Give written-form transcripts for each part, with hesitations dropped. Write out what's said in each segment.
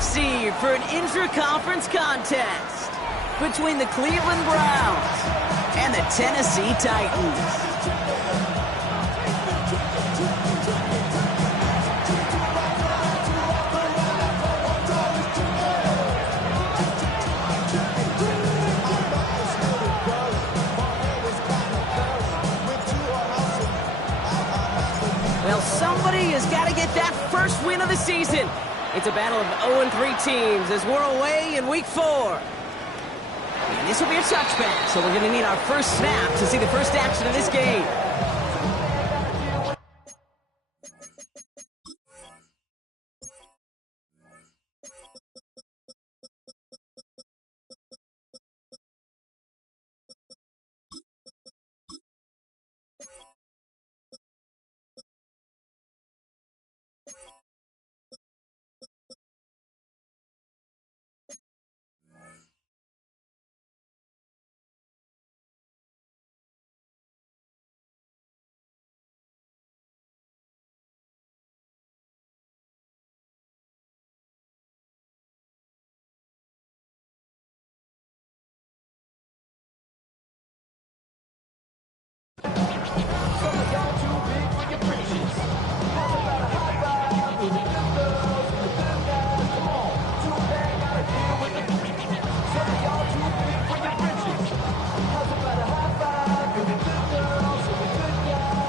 playoff seed for an intra-conference contest between the Cleveland Browns and the Tennessee Titans. Well, somebody has got to get that first win of the season. It's a battle of 0-3 teams as we're away in week 4. And this will be a touchback, so we're going to need our first snap to see the first action of this game.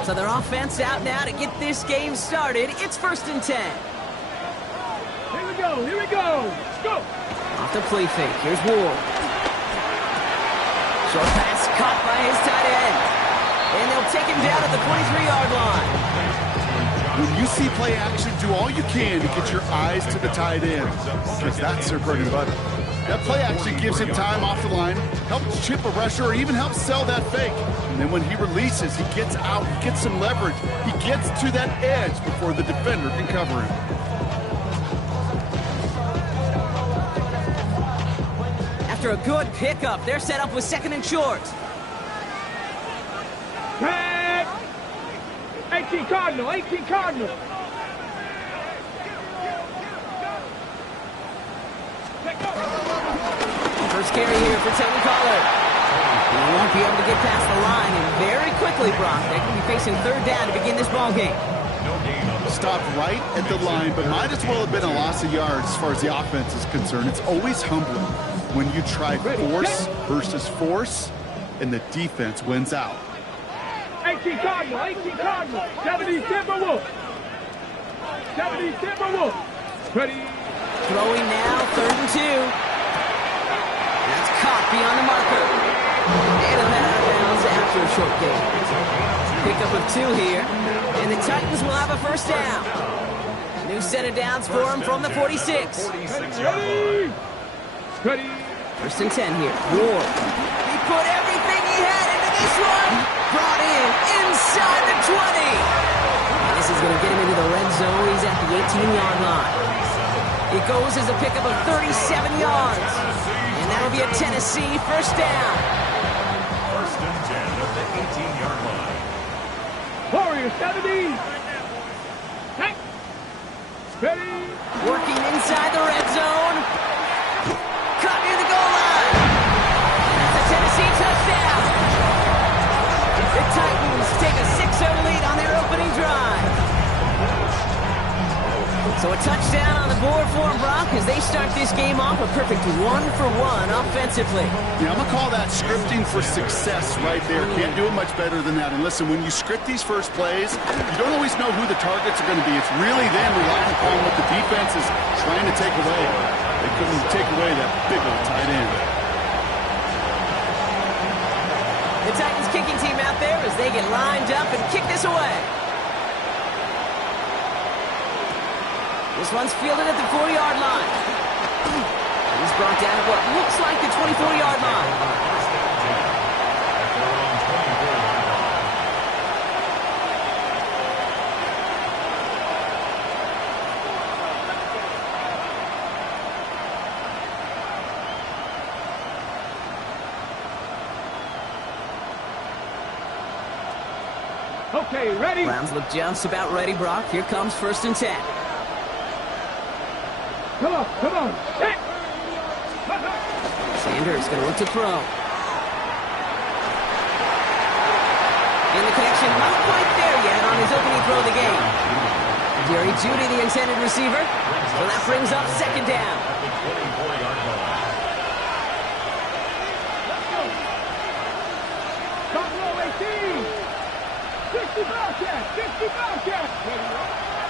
So their offense out now to get this game started. It's 1st and 10. Here we go, here we go. Let's go. Off the play fake. Here's Ward. Short pass caught by his tight end. And they'll take him down at the 23-yard line. When you see play action, do all you can to get your eyes to the tight end, because that's their bread and butter. That play action gives him time off the line, helps chip a rusher, or even helps sell that fake. And then when he releases, he gets out, he gets some leverage. He gets to that edge before the defender can cover him. After a good pickup, they're set up with 2nd and short. Tag! 18 Cardinal, 18 Cardinal. First carry here for Tony Pollard. He won't be able to get past the line, and very quickly, Brock, they can be facing 3rd down to begin this ball game. Stopped right at the line, but might as well have been a loss of yards as far as the offense is concerned. It's always humbling when you try force versus force, and the defense wins out. 18 Cardinal, 18 Cardinal. 70 Timberwolves. 70 Timberwolves. Ready. Throwing now, 3rd and 2. That's caught beyond the marker. And a man out of bounds after a short gain. Pickup of 2 here. And the Titans will have a first down. New set of downs for him from the 46. Ready. Ready. 1st and 10 here. Ward. He put everything he had into this one. Brought in inside the 20. And this is going to get him into the red zone. He's at the 18-yard line. It goes as a pickup of 37 yards. And that'll be a Tennessee first down. 1st and 10 at the 18-yard line. Warriors 70. Hey. Ready. Working inside the red zone. Caught near the goal line. That's a Tennessee touchdown. The Titans take a 6-0 lead on their opening drive. So a touchdown on the board for them, Brock, as they start this game off a perfect 1-for-1 offensively. Yeah, I'm going to call that scripting for success right there. Can't do it much better than that. And listen, when you script these first plays, you don't always know who the targets are going to be. It's really them relying upon what the defense is trying to take away. They couldn't take away that big old tight end. The Titans kicking team out there as they get lined up and kick this away. This one's fielded at the 4-yard line. He's brought down at what looks like the 24-yard line. Okay, ready. Browns look just about ready, Brock. Here comes 1st and 10. Come on. Hey. Sanders going to look to throw. And the connection not quite there yet on his opening throw of the game. Jerry Jeudy, the intended receiver. So that brings up second down. Top row 18. 60 Bobcat.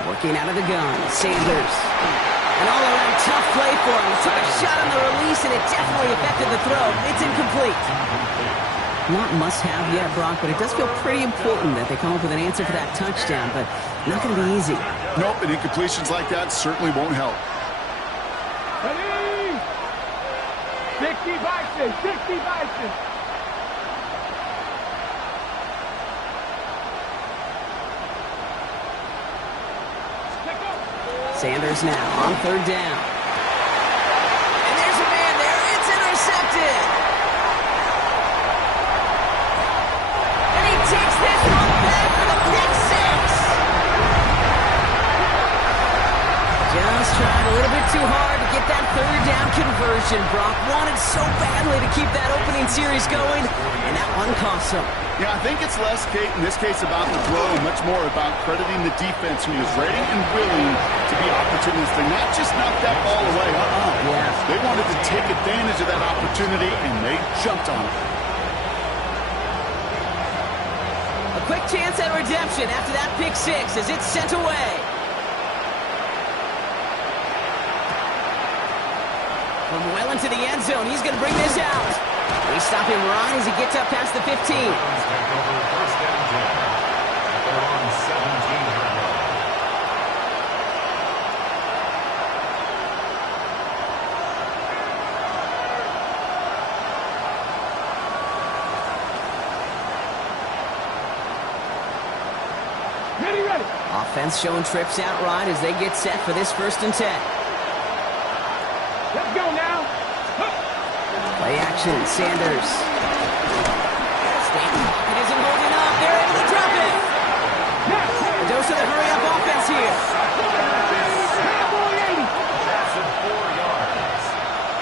Working out of the gun, Sanders. An all-around tough play for him. He took a shot on the release, and it definitely affected the throw. It's incomplete. Not must-have yet, Brock, but it does feel pretty important that they come up with an answer for that touchdown, but not going to be easy. Nope, and incompletions like that certainly won't help. Ready? 60 Bison. Sanders now on third down. And there's a man there. It's intercepted. And he takes this one back for the pick six. Just tried a little bit too hard to get that third down conversion. Brock wanted so badly to keep that opening series going, and that one cost him. Yeah, I think it's less, Kate, in this case about the throw and much more about crediting the defense who was ready and willing to be opportunistic, not just knock that ball away. Yeah. They wanted to take advantage of that opportunity, and they jumped on it. A quick chance at redemption after that pick six as it's sent away. From well into the end zone, he's going to bring this out. They stop him right as he gets up past the 15. First and 10 at their own 17-yard line. Ready. Offense showing trips out right as they get set for this 1st and 10. Let's go now. Play action, Sanders. Stanton isn't holding up. They're able to drop it. A dose of the hurry-up offense here. That's at 4 yards.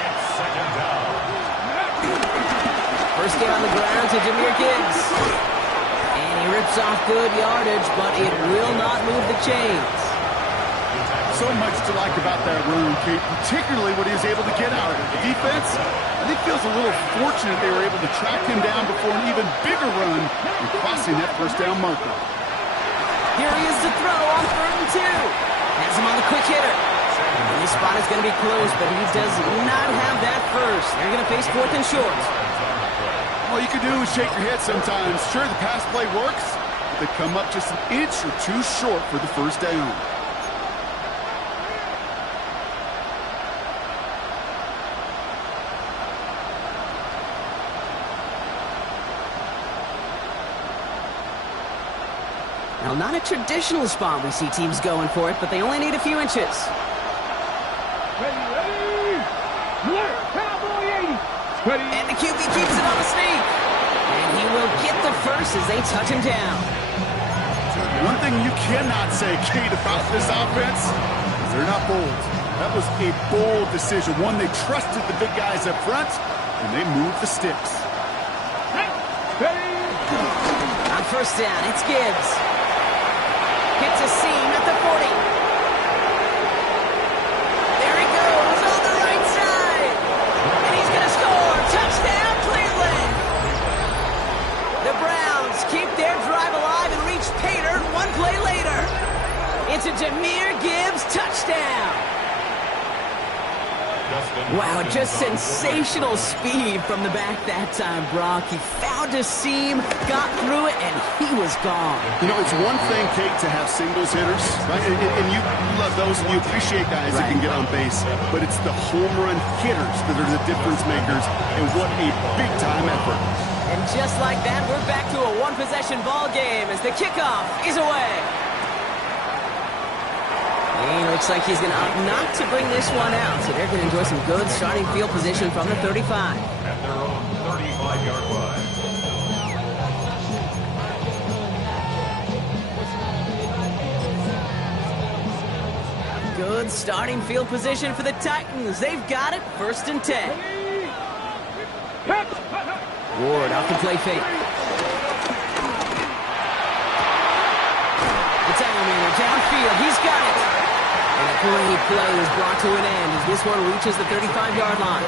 It's second down. First down on the ground to Jahmyr Gibbs. And he rips off good yardage, but it will not move the chains. So much to like about that run, Kate, particularly what he was able to get out of it. The defense, I think, feels a little fortunate they were able to track him down before an even bigger run and crossing that first down marker. Here he is to throw on 3rd and 2. Has him on the quick hitter. And this spot is going to be close, but he does not have that first. They're going to face 4th and short. All you can do is shake your head sometimes. Sure, the pass play works, but they come up just an inch or two short for the first down. Now, not a traditional spot we see teams going for it, but they only need a few inches. Ready. Cowboy 80. Ready. And the QB keeps it on the sneak. And he will get the first as they touch him down. One thing you cannot say, Kate, about this offense is they're not bold. That was a bold decision. One, they trusted the big guys up front, and they moved the sticks. Ready. On first down, it's Gibbs. Hits a seam at the 40. There he goes on the right side. And he's going to score. Touchdown, Cleveland. The Browns keep their drive alive and reach pay dirt one play later. It's a Jahmyr Gibbs touchdown. Wow, just sensational speed from the back that time, Brock. He found a seam, got through it, and he was gone. You know, it's one thing, Kate, to have singles hitters, right? And you love those, and you appreciate guys that can get on base. But it's the home run hitters that are the difference makers, and what a big-time effort. And just like that, we're back to a one-possession ball game as the kickoff is away. And looks like he's going to opt not to bring this one out, so they're going to enjoy some good starting field position from the 35. At their own 35-yard line. Good starting field position for the Titans. They've got it, 1st and 10. Ward off the play fake. It's Alexander downfield. He's got it. And a great play is brought to an end as this one reaches the 35-yard line.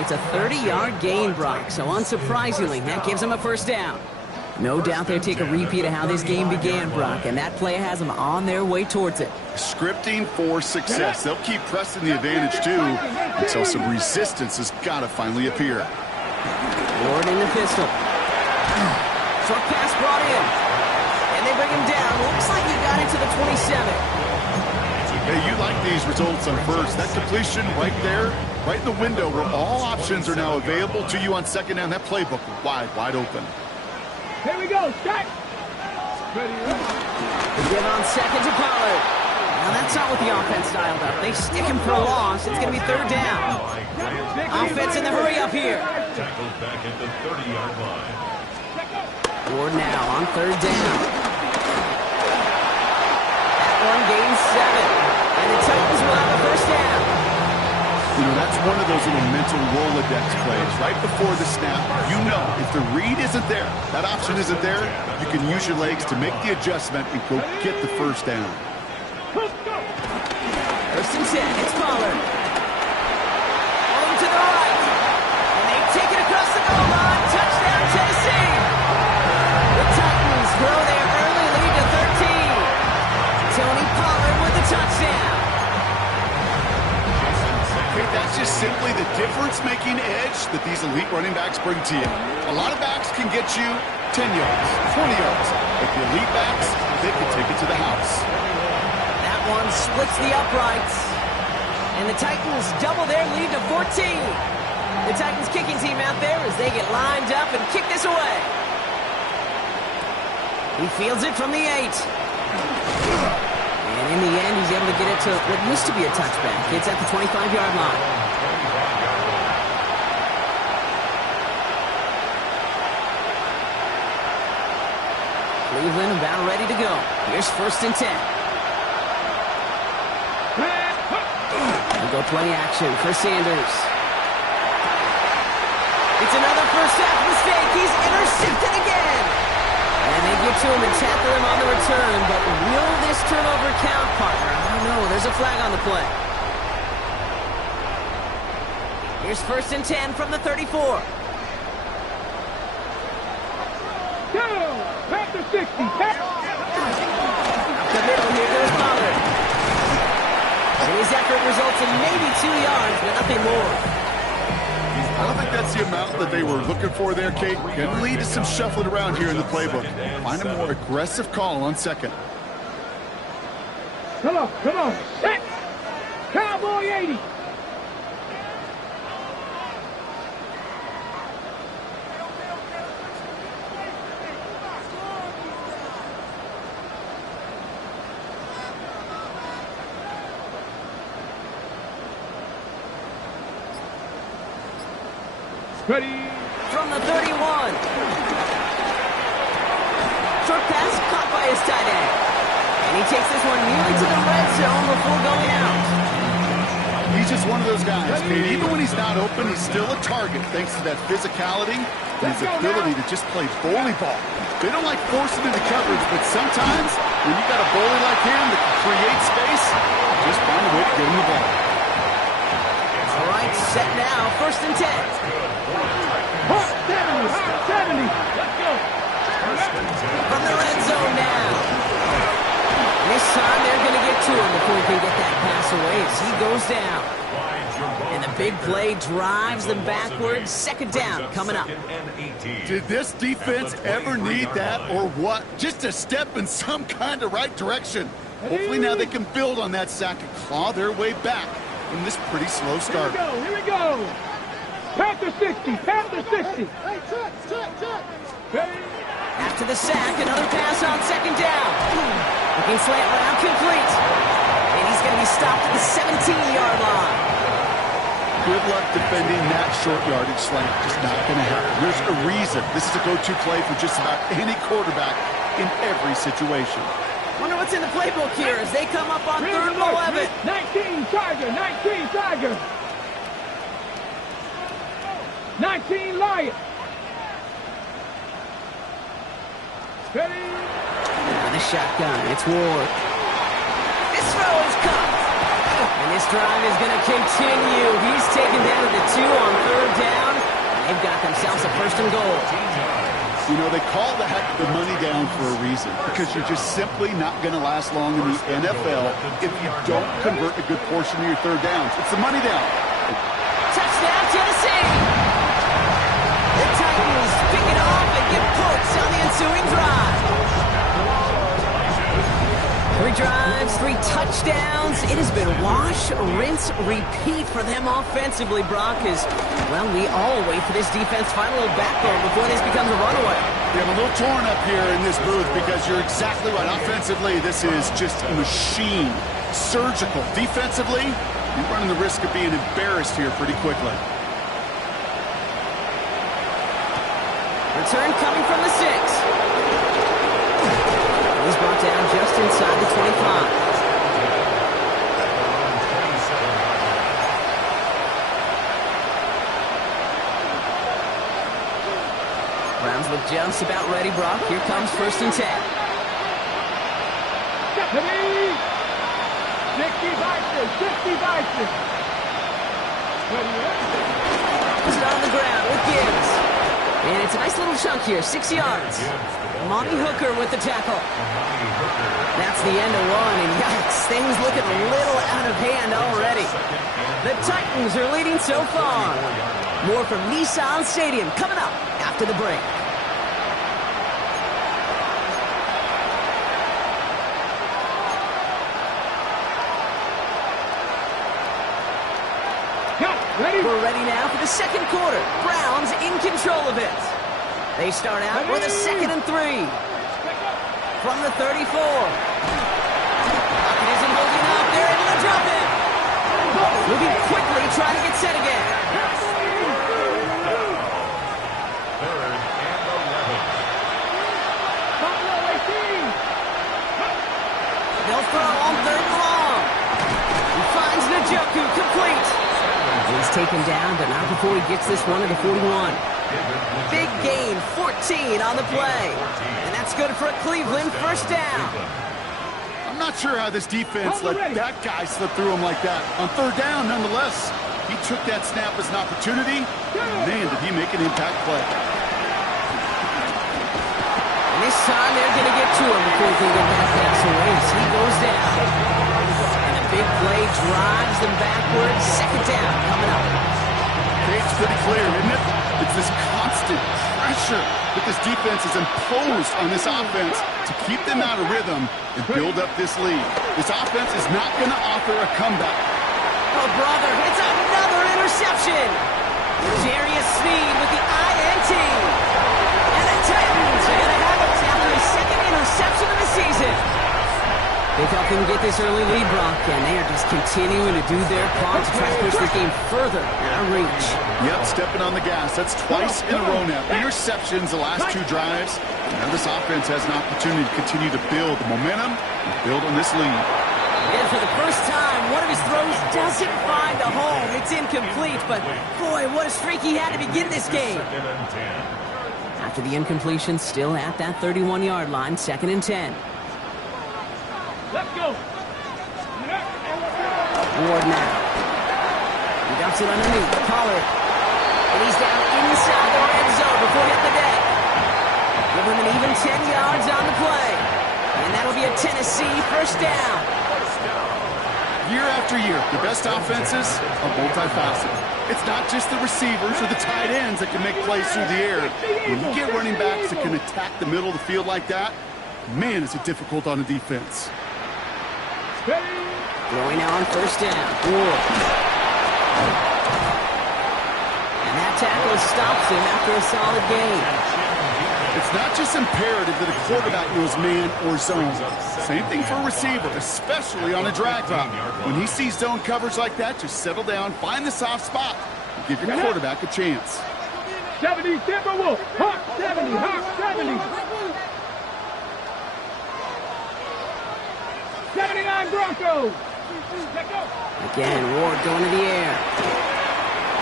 It's a 30-yard gain, Brock, so unsurprisingly, that gives them a 1st down. No doubt they'll take a repeat of how this game began, Brock, and that play has them on their way towards it. Scripting for success. They'll keep pressing the advantage, too, until some resistance has got to finally appear. Ward in the pistol. Short pass brought in. And they bring him down. Looks like he got into the 27. Hey, you like these results on 1st. That completion right there, right in the window where all options are now available to you on 2nd down. That playbook wide open. Here we go, Stack. They give on 2nd to Pollard. Now that's not what the offense styled up. They stick him for a loss. It's going to be 3rd down. Offense in the hurry up here. Tackled back at the 30-yard line. Ward now on 3rd down. That one gains 7. And the Titans will have a 1st down. You know, that's one of those little mental Rolodex plays. Right before the snap, you know if the read isn't there, that option isn't there, you can use your legs to make the adjustment and go get the 1st down. 1st and 10, it's Pollard. Over to the right. And they take it across the goal line. Touchdown, Tennessee. The Titans grow their early lead to 13. Tony Pollard with the touchdown. Okay, that's just simply the difference-making edge that these elite running backs bring to you. A lot of backs can get you 10 yards, 20 yards. But the elite backs, they can take it to the house. That one splits the uprights. And the Titans double their lead to 14. The Titans kicking team out there as they get lined up and kick this away. He fields it from the 8. And in the end, he's able to get it to what used to be a touchback. It's at the 25-yard line. Cleveland about ready to go. Here's 1st and 10. We'll go play action for Sanders. It's another 1st half mistake. He's intercepted again. And they get to him and tackle him on the return, but will this turnover count, partner? I don't know. There's a flag on the play. Here's 1st and 10 from the 34. Go! Panther 60. The middle, here goes Pollard. And his effort results in maybe 2 yards, but nothing more. I don't think that's the amount that they were looking for there, Kate. Can lead to some shuffling around here in the playbook. Find a more aggressive call on 2nd. Come on. Set. Cowboy 80. Ready. From the 31. Short pass caught by his tight end. And he takes this one nearly to the red zone before going out. He's just one of those guys, Kate. Even when he's not open, he's still a target thanks to that physicality and his ability to just play bully ball. They don't like forcing into coverage, but sometimes when you got a bully like him that can create space, just find a way to get him the ball. All right, set now, 1st and 10. 70. Let's go. From the red zone now. And this time they're going to get to him before he can get that pass away as he goes down. And the big play drives them backwards. 2nd down coming up. Did this defense ever need that or what? Just a step in some kind of right direction. Hopefully now they can build on that sack and claw their way back from this pretty slow start. Here we go. Panther 60. After the sack, another pass on 2nd down. Looking slant route complete. And he's going to be stopped at the 17-yard line. Good luck defending that short yardage slant. Just not going to happen. There's a reason. This is a go-to play for just about any quarterback in every situation. Wonder what's in the playbook here as they come up on 3rd and 11. 19 Tiger, 19 Tiger. 19 Lion. Ready? Now the shotgun, it's Ward. This throw is cut. And this drive is going to continue. He's taken down at the 2 on 3rd down. They've got themselves a 1st and goal. You know, they call the money down for a reason, because you're just simply not going to last long in the NFL if you don't convert a good portion of your 3rd downs. It's the money down. Touchdown, Tennessee! The Titans pick it off and get points on the ensuing drive. 3 drives, 3 touchdowns. It has been wash, rinse, repeat for them offensively, Brock, as, well, we all wait for this defense to find a little backbone before this becomes a runaway. You have a little torn up here in this booth because you're exactly right. Offensively, this is just a machine. Surgical. Defensively, you're running the risk of being embarrassed here pretty quickly. Return coming from the 6. He's brought down just inside the 25. Browns look just about ready, Brock. Here comes 1st and 10. 60 Vices. Puts it on the ground with Gibbs. And it's a nice little chunk here, 6 yards. Monty Hooker with the tackle. That's the end of 1, and yikes, things looking a little out of hand already. The Titans are leading so far. More from Nissan Stadium coming up after the break. We're ready now for the 2nd quarter. Browns in control of it. They start out with a 2nd and 3. From the 34. Pocket isn't holding up. They're able to drop it. Moving quickly, trying to get set again. 3rd and 11. They'll throw on 3rd and long. He finds Njoku complete. He's taken down, but not before he gets this one to the 41. Big gain, 14 on the play. And that's good for a Cleveland 1st down. I'm not sure how this defense let that guy slip through him like that. On 3rd down, nonetheless, he took that snap as an opportunity. Man, did he make an impact play. And this time they're going to get to him before he can get that pass away. So he goes down. And a big play drives them backwards. 2nd down coming up. It's pretty clear, isn't it? It's this constant pressure that this defense has imposed on this offense to keep them out of rhythm and build up this lead. This offense is not going to offer a comeback. Oh, brother, it's another interception. Darius Sneed with the INT. And the Titans are going to have it after his 2nd interception of the season. They've helped them get this early lead, Brock, and they are just continuing to do their part to try to push the game further out of reach. Yep, stepping on the gas. That's twice in a row now. Interceptions the last 2 drives. Now this offense has an opportunity to continue to build the momentum and build on this lead. And for the first time, one of his throws doesn't find a home. It's incomplete, but boy, what a streak he had to begin this game. After the incompletion, still at that 31-yard line, 2nd and 10. Let's go. Ward now. He dumps it underneath. Pollard. And he's down inside the red zone before hitting the deck. Give him an even 10 yards on the play. And that'll be a Tennessee 1st down. Year after year, the best offenses are multifaceted. It's not just the receivers or the tight ends that can make plays through the air. When you get running backs that can attack the middle of the field like that, man, is it difficult on a defense. Throwing now on 1st down. Ward. And that tackle stops him after a solid gain. It's not just imperative that a quarterback knows man or zone. Same thing for a receiver, especially on a drag route. When he sees zone coverage like that, just settle down, find the soft spot, and give your quarterback a chance. 70 Timberwolves. Hawk 70. Hawk 70. 79 Broncos. Let go. Again, Ward going to the air.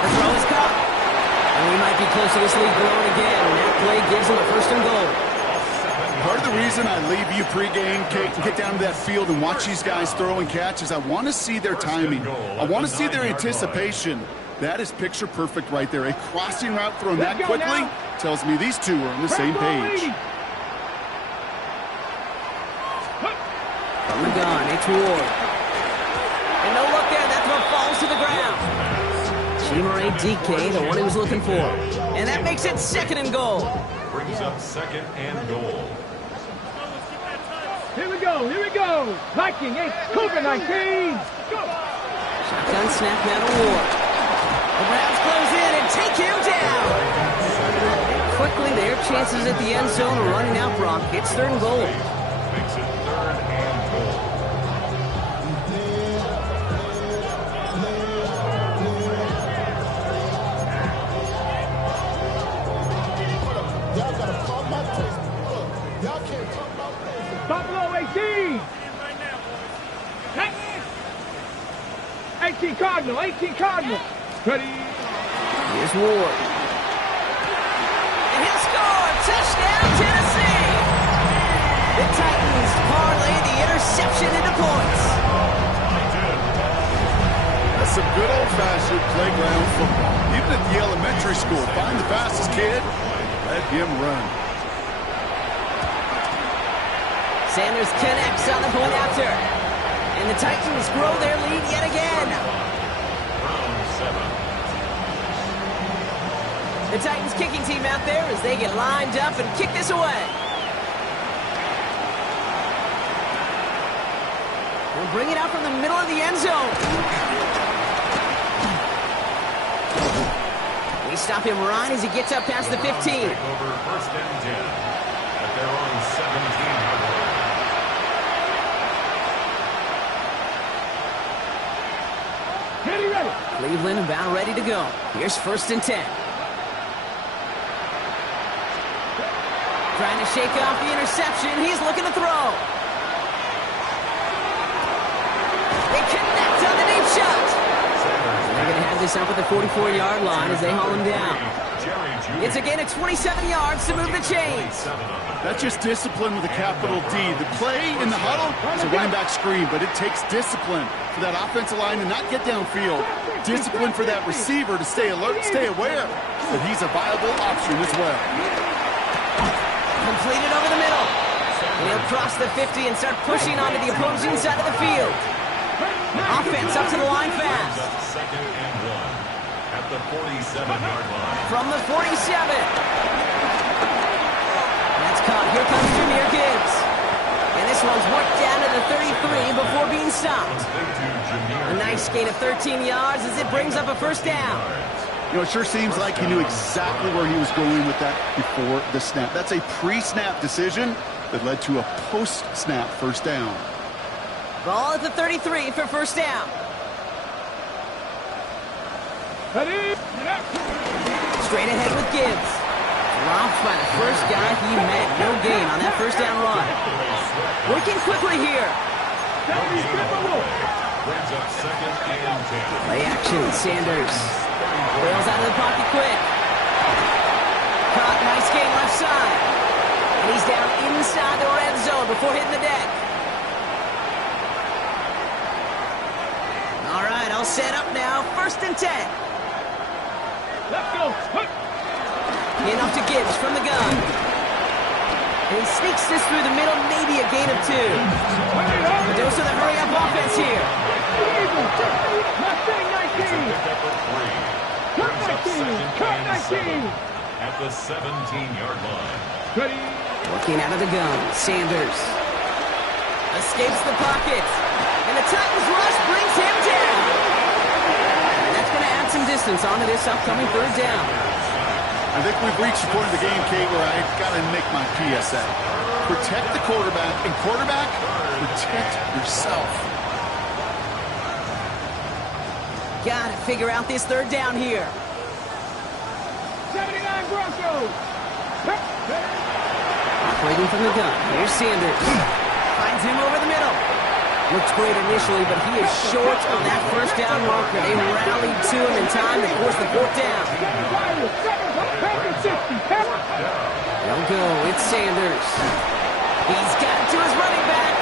The throw is caught. And we might be close to this lead growing again. And that play gives him a 1st and goal. Part of the reason I leave you pregame, Kate, and get down to that field and watch these guys throw and catch is I want to see their timing. I want to see their anticipation. That is picture perfect right there. A crossing route thrown that quickly tells me these two are on the same page. From the gun, it's Ward. And no look there, that throw falls to the ground. Chimere DK, the one he was looking for. And that makes it 2nd and goal. Brings up 2nd and goal. Here we go. Here we go. Viking 8, Cougar 19. Go. Shotgun snap now to Ward. The Browns close in and take him down. And quickly, their chances at the end zone are running out, Brock. It's 3rd and goal. Makes it 3rd and goal. Buffalo 18. 18 Cardinal. 18 Cardinal. Ready. Here's Ward. And he'll score! Touchdown, Tennessee! The Titans parlay the interception into points. That's some good old-fashioned playground football. Even at the elementary school, find the fastest kid, let him run. Sanders connects on the point after. And the Titans grow their lead yet again. Round 7. The Titans kicking team out there as they get lined up and kick this away. We'll bring it out from the middle of the end zone. We stop him right as he gets up past the 15. Over 1st and 10 at their own 17-yard line. Ready. Cleveland about ready to go. Here's 1st and 10. Trying to shake off the interception. He's looking to throw. They connect on the deep shot. They're going to have this up at the 44-yard line as they haul him down. It's a gain of 27 yards to move the chains. That's just discipline with a capital D. The play in the huddle is a running back screen, but it takes discipline for that offensive line to not get downfield. Discipline for that receiver to stay alert, stay aware that he's a viable option as well. Completed over the middle. And he'll cross the 50 and start pushing onto the opposing side of the field. Offense up to the line fast. 2nd and 1 at the 47-yard line. From the 47. That's caught. Here comes Jahmyr Gibbs. And this one's worked down to the 33 before being stopped. A nice gain of 13 yards as it brings up a 1st down. You know, it sure seems like he knew exactly where he was going with that before the snap. That's a pre-snap decision that led to a post-snap 1st down. Ball at the 33 for 1st down. Ready. Straight ahead with Gibbs. Dropped by the first guy he met. No gain on that 1st down run. Working quickly here. Brings up 2nd and 10. Play action. Sanders. Bails out of the pocket quick. Caught. Nice gain left side. And he's down inside the red zone before hitting the deck. All right, all set up now. 1st and 10. Let's go. In off to Gibbs from the gun. And he sneaks this through the middle, maybe a gain of 2. A dose of the hurry-up offense here. Mustang 19. Cut 19. At the 17-yard line. Ready. Working out of the gun, Sanders. Escapes the pocket. And the Titans rush brings him down. And that's going to add some distance onto this upcoming 3rd down. I think we've reached the point of the game, Kate, where I've got to make my PSA. Protect the quarterback, and quarterback, protect yourself. Got to figure out this 3rd down here. 79 Broncos. Operating from the gun. Here's Sanders. Finds him over the middle. Looks great initially, but he is short of that first down marker. They rallied to him in time to force the fourth down. They'll go. It's Sanders. He's got to his running back.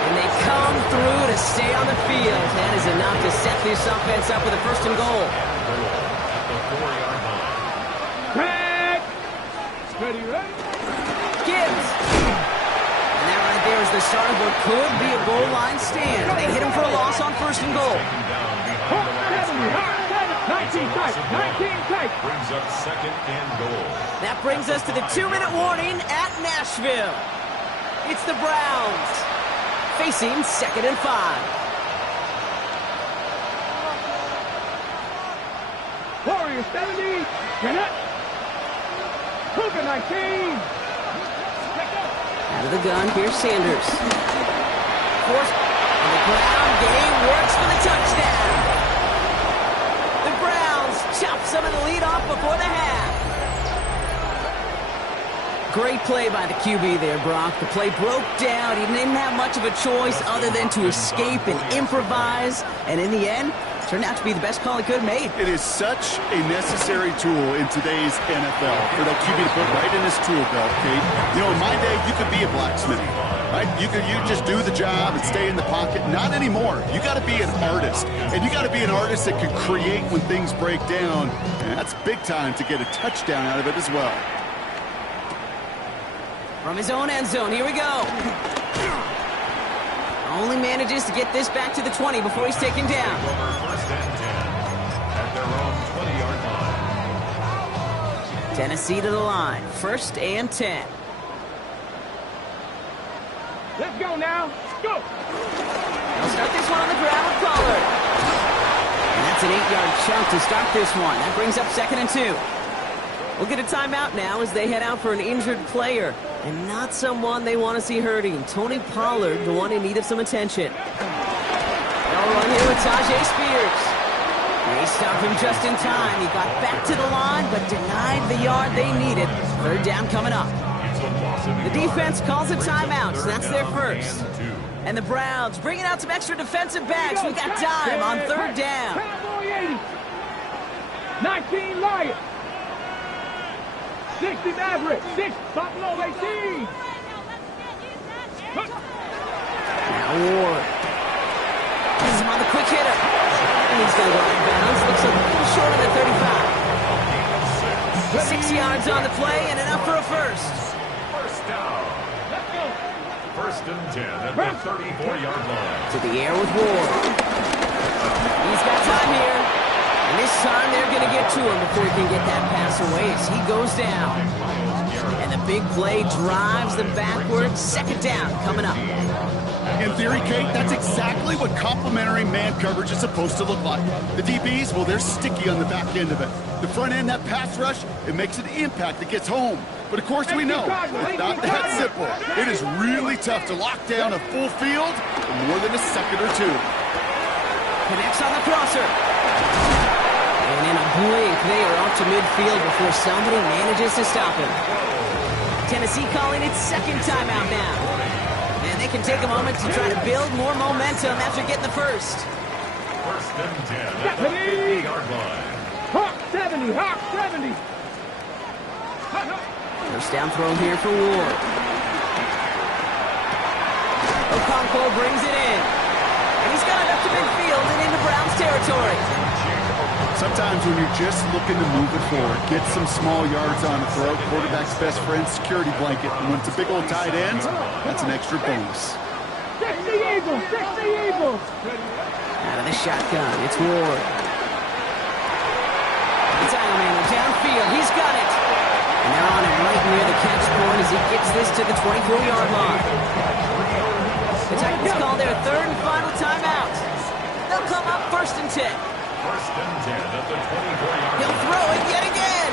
And they come through to stay on the field. That is enough to set this offense up with a first and goal. Ready, ready? Gibbs. And that right there is the start of what could be a goal line stand. They hit him for a loss on first and goal. 19 tight. Brings up second and goal. That brings us to the 2-minute warning at Nashville. It's the Browns facing 2nd and 5. Warriors 70. Gannett. Cougar 19. Out of the gun, here's Sanders. Forced on the ground, game works for the touchdown. The Browns chop some of the lead off before the half. Great play by the QB there, Brock. The play broke down. He didn't have much of a choice other than to escape and improvise. And in the end, turned out to be the best call he could have made. It is such a necessary tool in today's NFL for that QB to put right in his tool belt, Kate. You know, in my day, you could be a blacksmith, right? You just do the job and stay in the pocket. Not anymore. You got to be an artist, and you got to be an artist that can create when things break down. And that's big time to get a touchdown out of it as well. From his own end zone, here we go. Only manages to get this back to the 20 before he's taken down. First and 10 at their own 20-yard line. Tennessee to the line. 1st and 10. Let's go now. Go. They'll start this one on the ground with Pollard. And that's an 8-yard chunk to start this one. That brings up 2nd and 2. We'll get a timeout now as they head out for an injured player. And not someone they want to see hurting. Tony Pollard, the one in need of some attention. They'll run here with Tajay Spears. They stopped him just in time. He got back to the line, but denied the yard they needed. 3rd down coming up. The defense calls a timeout, so that's their first. And the Browns bringing out some extra defensive backs. We got time on 3rd down. Cowboy 80. 19 Lions. 60 Maverick. 6 Buffalo 18. Now Ward. This is him on the quick hitter. And he's going to go out of bounds. Looks a little short of the 35. 6 yards on the play and enough for a first. First down. First and 10 at the 34-yard line. To the air with Ward. He's got time here. And this time they're going to get to him before he can get that pass away as he goes down. And the big play drives them backwards. 2nd down coming up. In theory, Kate, that's exactly what complementary man coverage is supposed to look like. The DBs, well, they're sticky on the back end of it. The front end, that pass rush, it makes an impact that gets home. But of course we know it's not that simple. It is really tough to lock down a full field for more than a second or two. Connects on the crosser. And in a blink, they are off to midfield before somebody manages to stop him. Tennessee calling its 2nd timeout now. And they can take a moment to try to build more momentum after getting the first. First and 10 at the 50-yard line. Hawk 70. Hawk 70. First down throw here for Ward. Okonkwo brings it in. And he's got it up to midfield and into Browns territory. Sometimes when you're just looking to move it forward, get some small yards on the throw, quarterback's best friend, security blanket. And when it's a big old tight end, that's an extra bonus. 60 Eagles. 60 Eagles. Out of the shotgun, it's Ward. It's Ironman downfield. He's got it. And they're on him right near the catch point as he gets this to the 24-yard line. The Titans call their 3rd and final timeout. They'll come up 1st and 10. First and 10 at the 24-yard line. He'll throw it yet again.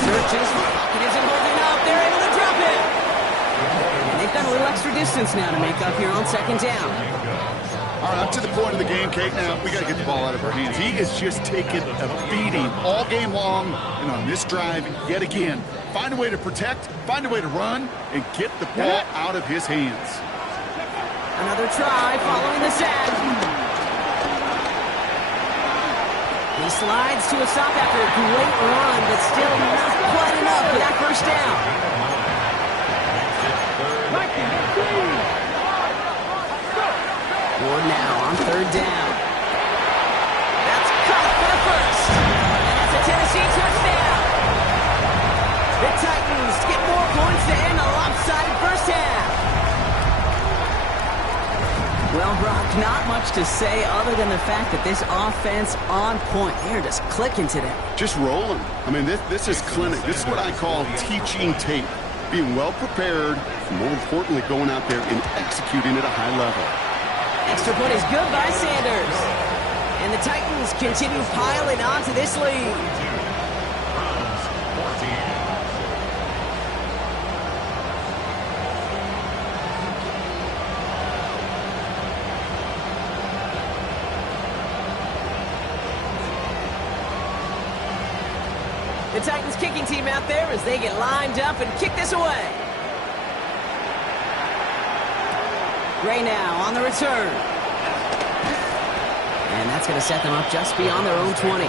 Searches. Pocket isn't holding up. They're able to drop it. And they've got a little extra distance now to make up here on 2nd down. All right, up to the point of the game, Kate. Now, we got to get the ball out of our hands. He is just taking a beating all game long, and on this drive, yet again. Find a way to protect, find a way to run, and get the ball out of his hands. Another try following the sack. He slides to a stop after a great run, but still not quite enough for that first down. Ward now on third down. That's caught for the first. And that's a Tennessee touchdown. The Titans get more points to end a lopsided first half. Well, Brock, not much to say other than the fact that this offense on point. They're just clicking today. Just rolling. I mean, this is clinic. This is what I call teaching tape. Being well prepared, and more importantly, going out there and executing at a high level. Extra point is good by Sanders. And the Titans continue piling on to this lead. The Titans kicking team out there as they get lined up and kick this away. Gray now on the return. And that's going to set them up just beyond their own 20.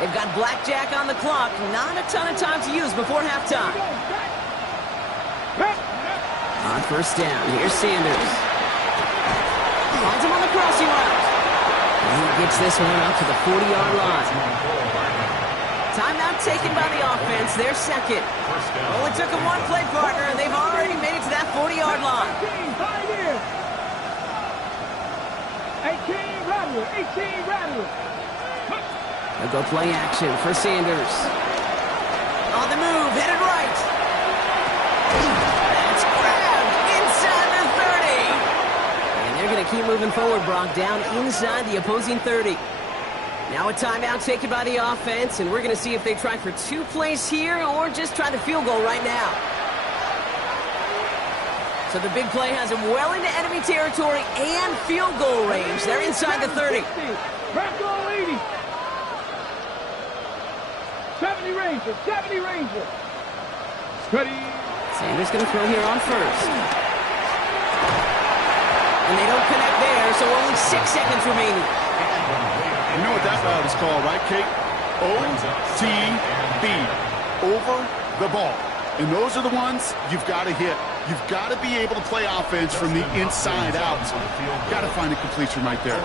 They've got blackjack on the clock. Not a ton of time to use before halftime. On first down, here's Sanders. Finds him on the crossing route. And he gets this one up to the 40-yard line. Timeout taken by the offense. Their second. Only took him one play, partner, and they've already made it to that 40-yard line. 18 Rattler, 18 Rattler. They'll go play action for Sanders. On the move, headed right. That's grabbed inside the 30. And they're going to keep moving forward, Brock, down inside the opposing 30. Now a timeout taken by the offense, and we're going to see if they try for 2 plays here or just try the field goal right now. So the big play has them well into enemy territory and field goal range. They're inside the 30. Back goal 80. 70 Ranger, 70 Ranger. Ready. Sanders going to throw here on first. And they don't connect there, so only 6 seconds remaining. You know what that route is called, right, Kate? OTB. Over the ball. And those are the ones you've got to hit. You've got to be able to play offense from the inside out. Got to find a completion right there.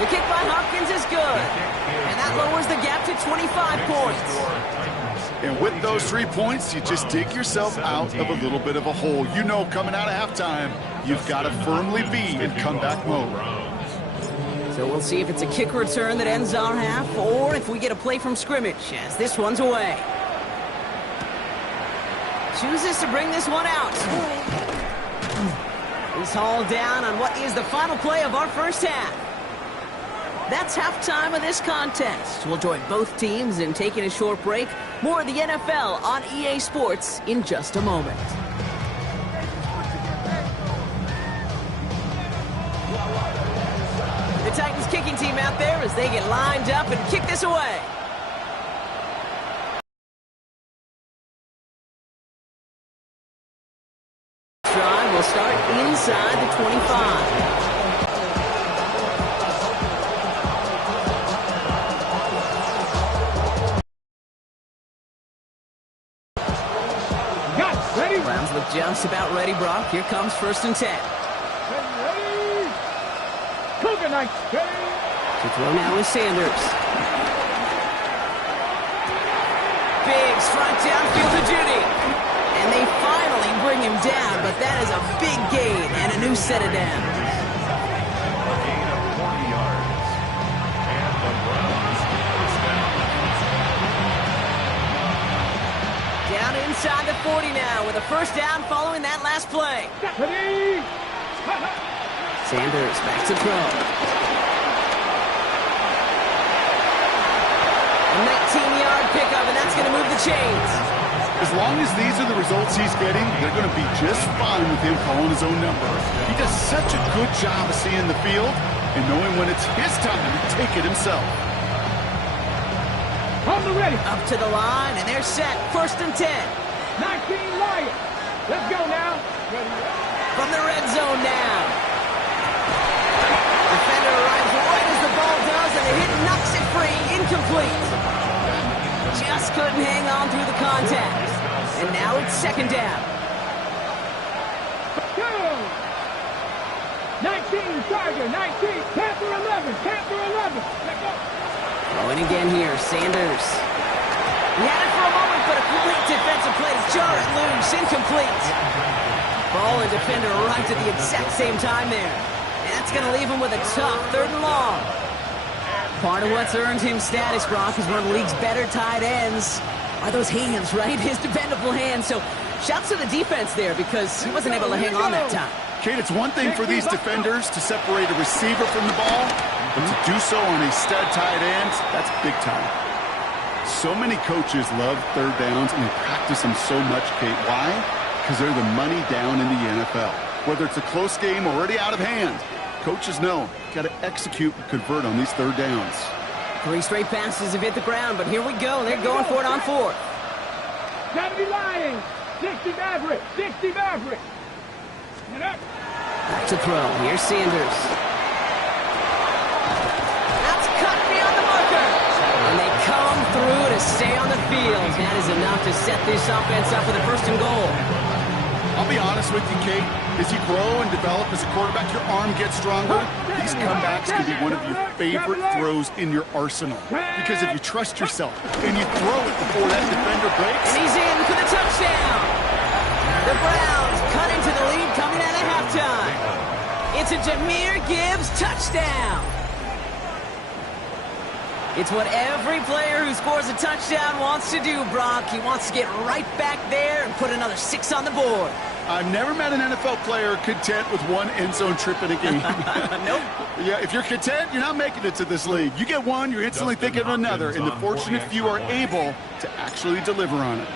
The kick by Hopkins is good. And that lowers the gap to 25 points. And with those 3 points, you just dig yourself out of a little bit of a hole. You know, coming out of halftime, you've got to firmly be in comeback mode. So we'll see if it's a kick return that ends our half, or if we get a play from scrimmage, as this one's away. Chooses to bring this one out. He's hauled down on what is the final play of our first half. That's halftime of this contest. We'll join both teams in taking a short break. More of the NFL on EA Sports in just a moment. The Titans kicking team out there as they get lined up and kick this away. Drive will start inside the 25. Browns look just about ready, Brock. Here comes 1st and 10. Ready. Cougar Knights, ready. To throw now is Sanders. Biggs front downfield to Judy. And they finally bring him down, but that is a big gain and a new set of downs. A gain of 40 yards. And the Browns first down. Down inside the 40 now with a first down following that last play. Ready. Sanders back to throw. A 19-yard pickup, and that's going to move the chains. As long as these are the results he's getting, they're going to be just fine with him calling his own number. He does such a good job of seeing the field and knowing when it's his time to take it himself. Hold the ready. Up to the line, and they're set. 1st and 10. 19 Lions. Let's go now. From the red zone now. Defender arrives right as the ball does, and the hit knocks it free. Incomplete. Just couldn't hang on through the contact. And now it's 2nd down. Go. 19 Tiger. 19. Panther 11. Panther 11. Let's go. Going again here, Sanders. He had it for a moment, but a complete defensive play to jar it loose. Incomplete. Ball and defender right at the exact same time there. And that's going to leave him with a tough 3rd and long. Part of what's earned him status, Brock, is one of the league's better tight ends. Are those hands, right? His dependable hands. So shouts to the defense there because he wasn't able to hang on that time. Kate, it's one thing for these defenders to separate a receiver from the ball, but to do so on a stud tight end, that's big time. So many coaches love 3rd downs and they practice them so much, Kate. Why? Because they're the money down in the NFL. Whether it's a close game or already out of hand, coaches know got to execute and convert on these 3rd downs. 3 straight passes have hit the ground, but here we go. They're going for it on 4th. 70 Lions. 60 Maverick. 60 Maverick. Get up. Back to throw. Here's Sanders. That's cut beyond the marker. And they come through to stay on the field. That is enough to set this offense up for the 1st and goal. I'll be honest with you, Kate. As you grow and develop as a quarterback, your arm gets stronger. These comebacks can be one of your favorite throws in your arsenal. Because if you trust yourself and you throw it before that defender breaks. And he's in for the touchdown. The Browns cut into the lead coming out of halftime. It's a Jahmyr Gibbs touchdown. It's what every player who scores a touchdown wants to do, Brock. He wants to get right back there and put another 6 on the board. I've never met an NFL player content with 1 end zone trip in a game. Nope. Yeah, if you're content, you're not making it to this league. You get one, you're instantly thinking of another, and the fortunate few are able to actually deliver on it.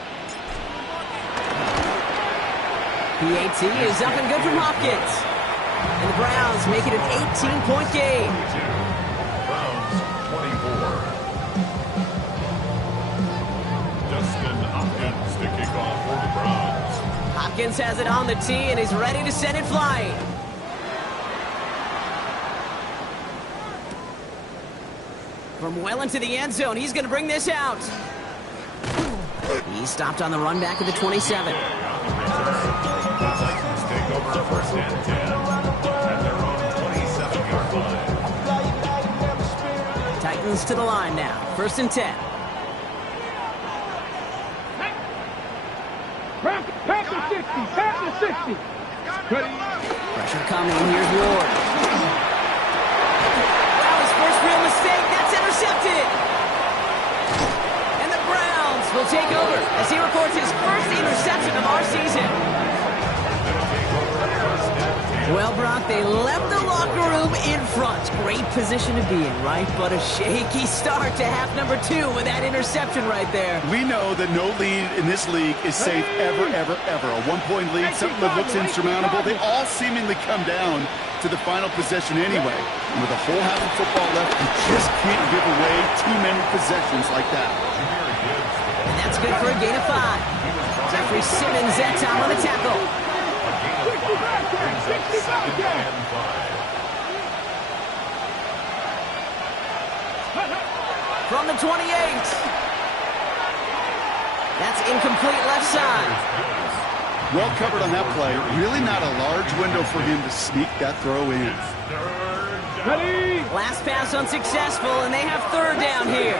PAT is up and good from Hopkins. And the Browns make it an 18-point game. Browns 24. Dustin Hopkins to kick off for the Browns. Hopkins has it on the tee and is ready to send it flying. From well into the end zone, he's going to bring this out. He stopped on the run back at the 27. Take over 1st and 10 at their own 27-yard line. Titans to the line now. 1st and 10. Panther 60. Panther 60. Pressure coming. Here's Ward. Wow, his first real mistake. That's intercepted. And the Browns will take over as he records his first interception of our season. Well, Brock, they left the locker room in front. Great position to be in, right? But a shaky start to half number 2 with that interception right there. We know that no lead in this league is safe ever, ever, ever. A 1-point lead, something that looks insurmountable. They all seemingly come down to the final possession anyway. And with a whole half of football left, you just can't give away too many possessions like that. And that's good for a gain of 5. Jeffrey Simmons that time on the tackle. From the 28. That's incomplete left side. Well covered on that play. Really not a large window for him to sneak that throw in. Ready? Last pass unsuccessful, and they have 3rd down here.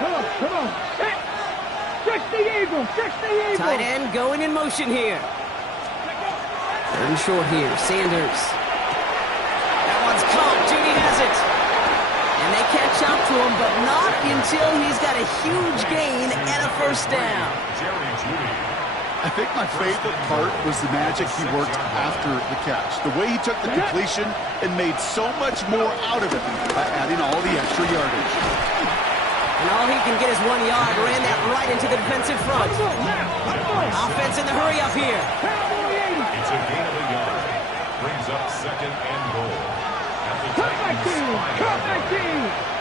Come on, come on. 60 Eagles, 60 Eagles. Tight end going in motion here. 3rd and short here. Sanders. That one's caught. Judy has it. And they catch up to him, but not until he's got a huge gain and a 1st down. I think my favorite part was the magic he worked after the catch. The way he took the completion and made so much more out of it by adding all the extra yardage. And all he can get is 1 yard. Ran that right into the defensive front. Offense in the hurry up here. It's a gain of a yard. Brings up second and goal. At the Titans'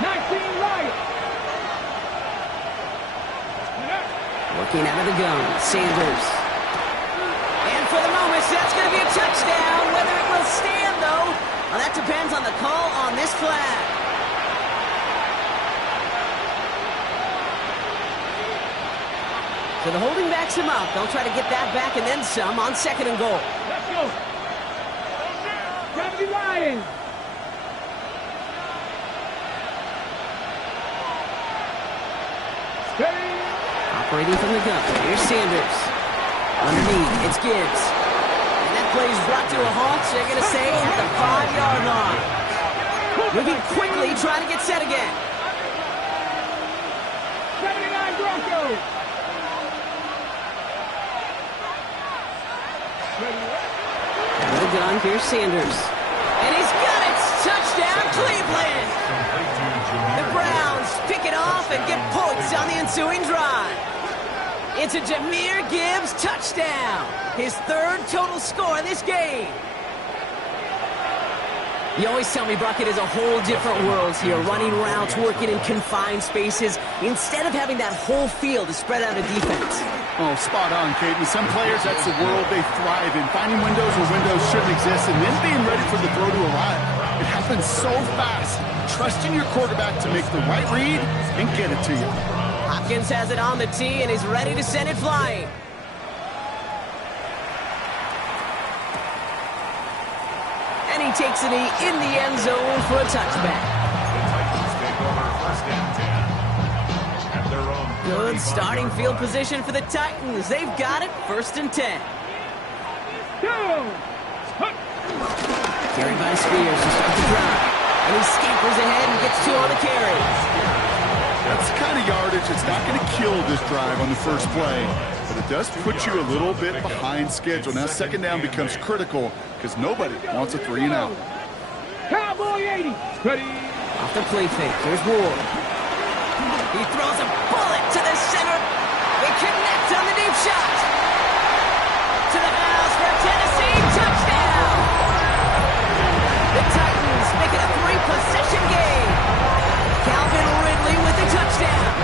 19 right. Working out of the gun, Sanders. And for the moment, that's going to be a touchdown. Whether it will stand, though, well, that depends on the call on this flag. So the holding backs him up. They'll try to get that back and then some on second and goal. Let's go. Gotta be Ryan. Steady. Operating from the gun. Here's Sanders. Underneath, it's Gibbs. And that play is brought to a halt, so they're going to say at the 5-yard line. Moving quickly, trying to get set again. 79 Broncos. With the gun, here's Sanders. And he's got it! Touchdown, Cleveland! The Browns pick it off and get points on the ensuing drive. It's a Jahmyr Gibbs touchdown. His 3rd total score in this game. You always tell me, Brock, it is a whole different world here. Running routes, working in confined spaces, instead of having that whole field to spread out a defense. Oh, spot on, Kate. With some players, that's the world they thrive in. Finding windows where windows shouldn't exist and then being ready for the throw to arrive. It happens so fast. Trusting your quarterback to make the right read and get it to you. Hopkins has it on the tee and is ready to send it flying. And he takes it in the end zone for a touchback. The Titans take over first and 10. At their own Good starting field position for the Titans. They've got it, 1st and 10. Carried by Spears to start the drive. And he scampers ahead and gets 2 on the carry. That's the kind of yardage that's not going to kill this drive on the first play, but it does put you a little bit behind schedule. Now second down becomes critical because nobody wants a 3 and out. Cowboy 80. Ready. Off the play fake, here's Ward. He throws a bullet to the center. They connect on the deep shot. To the house for a Tennessee touchdown. The Titans make it a 3-possession game. Calvin Ridley with the touchdown.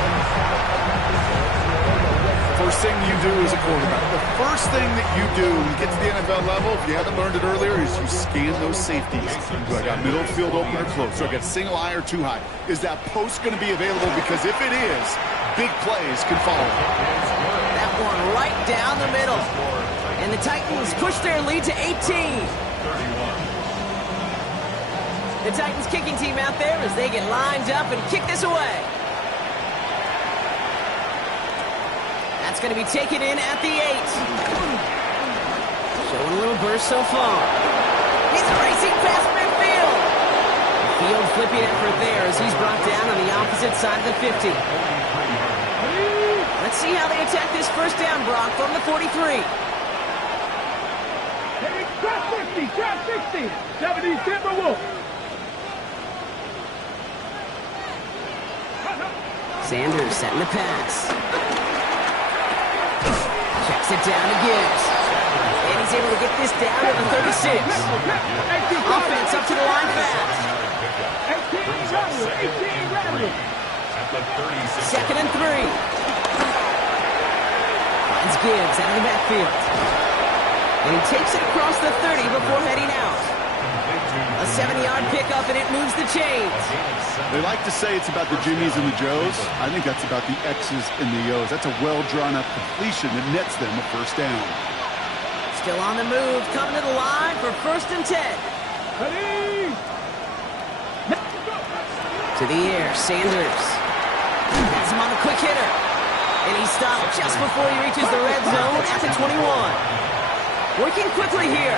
First thing you do as a quarterback, the first thing that you do when you get to the NFL level, if you haven't learned it earlier, is you scan those safeties. Do I got middle field open or close? Do I got single high or too high? Is that post going to be available? Because if it is, big plays can follow. That one right down the middle. And the Titans push their lead to 18. The Titans kicking team out there as they get lined up and kick this away. That's going to be taken in at the 8. Showing a little burst so far. He's racing past midfield. The field flipping effort there as he's brought down on the opposite side of the 50. Let's see how they attack this first down, Brock, from the 43. Trap 50, trap 60. 70 Timberwolves. Sanders setting the pass. Checks it down to Gibbs. And he's able to get this down to the 36. Offense up to the line fast. 2nd and 3. Finds Gibbs out of the backfield. And he takes it across the 30 before heading out. A 70-yard pickup, and it moves the chains. They like to say it's about the Jimmies and the Joes. I think that's about the X's and the O's. That's a well-drawn-up completion that nets them a first down. Still on the move, coming to the line for 1st and 10. Ready. To the air, Sanders. Has him on the quick hitter. And he stopped just before he reaches the red zone at the 21. Working quickly here.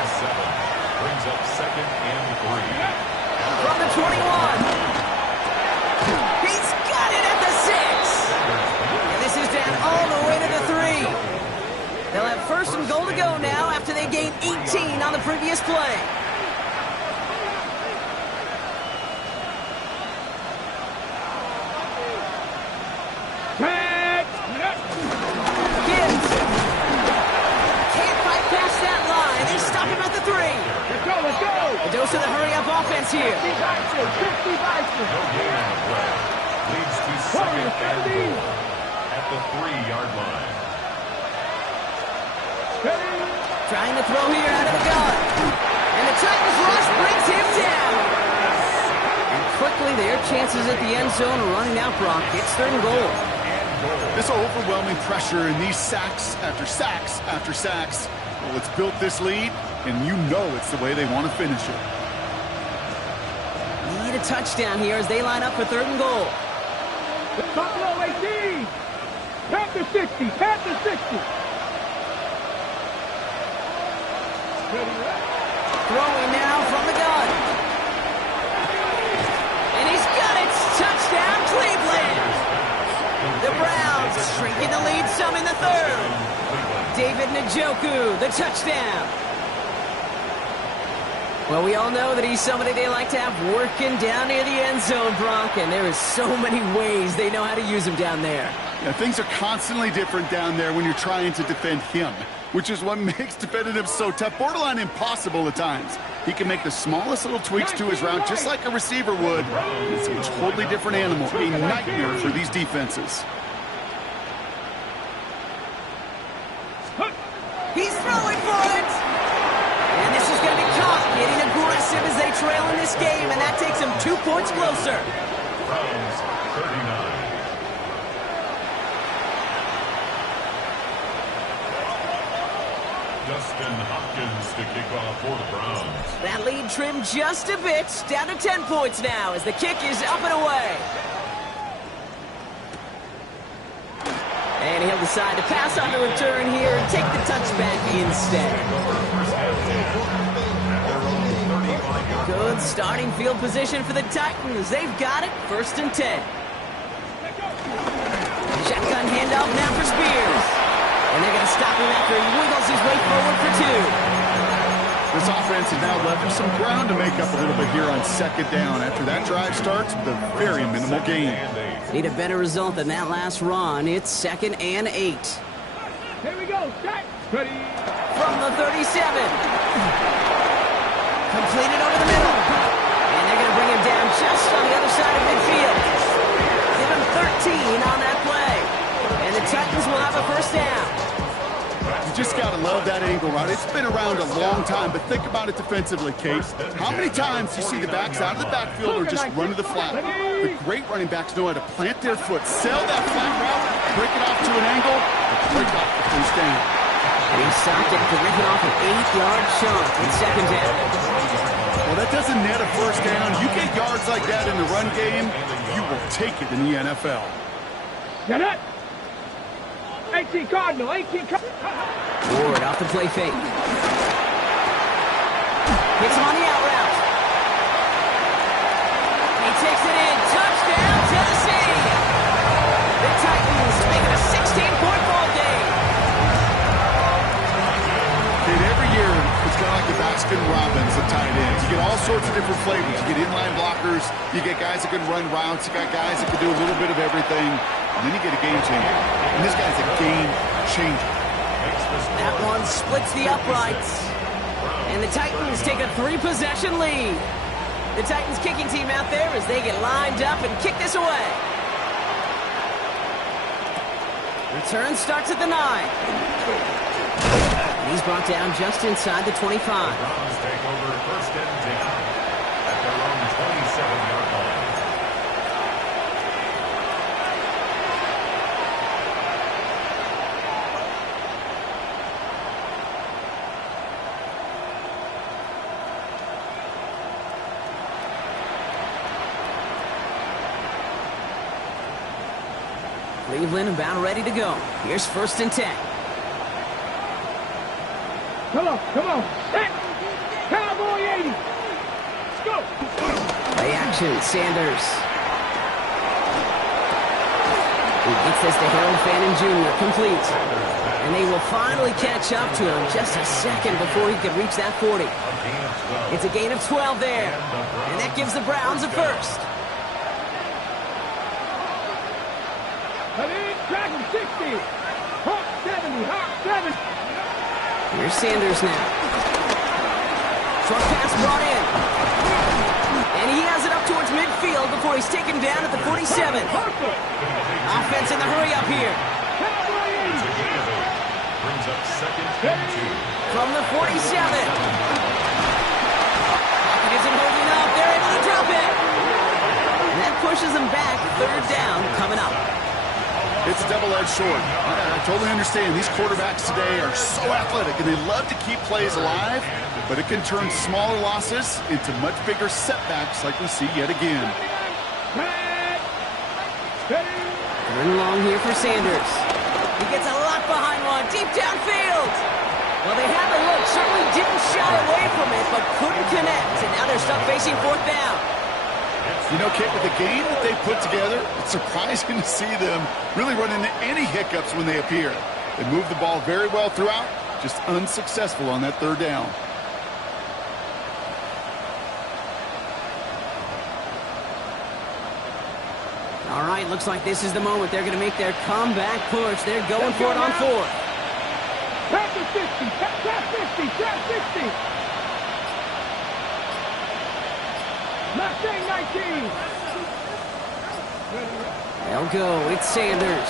Brings up 2nd and 3. From the 21. He's got it at the 6. And this is down all the way to the 3. They'll have 1st and goal to go now after they gained 18 on the previous play. goes to the hurry-up offense here. 50 Bison, 50 Bison. No gain on the play. Leads to second and goal at the 3-yard line. Trying to throw here out of the gun. And the Titans rush brings him down. And quickly, their chances at the end zone are running out, Brock. It's 3rd and goal. This overwhelming pressure and these sacks after sacks after sacks. Well, it's built this lead, and you know it's the way they want to finish it. Need a touchdown here as they line up for 3rd and goal. Buffalo 18. Panther 60. Panther 60. Throwing now from the gun. And he's got it. Touchdown, Cleveland. The Browns shrinking the lead some in the 3rd. David Njoku, the touchdown. Well, we all know that he's somebody they like to have working down near the end zone, Brock, and there is so many ways they know how to use him down there. Yeah, things are constantly different down there when you're trying to defend him, which is what makes defending him so tough, borderline impossible at times. He can make the smallest little tweaks to his route just like a receiver would. It's a totally different animal, a nightmare for these defenses. He's throwing for it! And this is going to be caught, getting aggressive as they trail in this game, and that takes them 2 points closer. Browns 39. Dustin Hopkins to kick off for the Browns. That lead trimmed just a bit, down to 10 points now as the kick is up and away. And he'll decide to pass on the return here and take the touchback instead. Good starting field position for the Titans. They've got it, 1st and 10. Shotgun handoff now for Spears. And they're going to stop him after he wiggles his way forward for 2. This offense has now left him some ground to make up a little bit here on 2nd down after that drive starts with a very minimal gain. Need a better result than that last run. It's 2nd and 8. Here we go. Set. Ready. From the 37. Completed over the middle. And they're going to bring him down just on the other side of midfield. Give him 13 on that play. And the Titans will have a 1st down. You just got to love that angle route. It's been around a long time, but think about it defensively, Kate. How many times do you see the backs out of the backfield or just run to the flat? The great running backs know how to plant their foot, sell that flat route, break it off to an angle, and break off the 1st down. He stopped it to rip it off an 8-yard chunk in 2nd down. Well, that doesn't net a 1st down. You get yards like that in the run game, you will take it in the NFL. Get it. 18 Cardinal, 18 Cardinal. Ward off the play fake. Hits him on the out route. He takes it in. Touchdown, Tennessee. The Titans make it a 16-point ball game. Kate, every year, it's kind of like the Baskin-Robbins of tight ends. You get all sorts of different flavors. You get inline blockers. You get guys that can run routes. You got guys that can do a little bit of everything. And then you get a game changer. And this guy's a game changer. That one splits the uprights. And the Titans take a 3-possession lead. The Titans kicking team out there as they get lined up and kick this away. Return starts at the 9. And he's brought down just inside the 25. Browns take over 1st and 10 at their own 27-yard line. Cleveland about ready to go. Here's 1st and 10. Come on, come on. Set. Cowboy 80. Let's go. Play action, Sanders. He gets this to Harold Fannin Jr. complete. And they will finally catch up to him just a second before he could reach that 40. It's a gain of 12 there. And that gives the Browns a 1st. Dragon 60. Hawk 70. Hawk 70. Here's Sanders now. Short pass brought in. before he's taken down at the 47. Offense in the hurry up here. Brings up second and 2. From the 47. Pocket isn't holding up. They're able to drop it. And that pushes them back. Third down coming up. It's a double-edged sword. I totally understand. These quarterbacks today are so athletic, and they love to keep plays alive, but it can turn smaller losses into much bigger setbacks like we see yet again. Third and long here for Sanders. He gets a lot behind one, deep downfield. Well, they had the look, certainly didn't shy away from it, but couldn't connect, and now they're stuck facing fourth down. You know, Kate, with the game that they put together, it's surprising to see them really run into any hiccups when they appear. They move the ball very well throughout, just unsuccessful on that third down. All right, looks like this is the moment they're going to make their comeback push. They're going for it on fourth. Trap the 50, trap 50, trap 60. Mustang 19. They'll go. It's Sanders.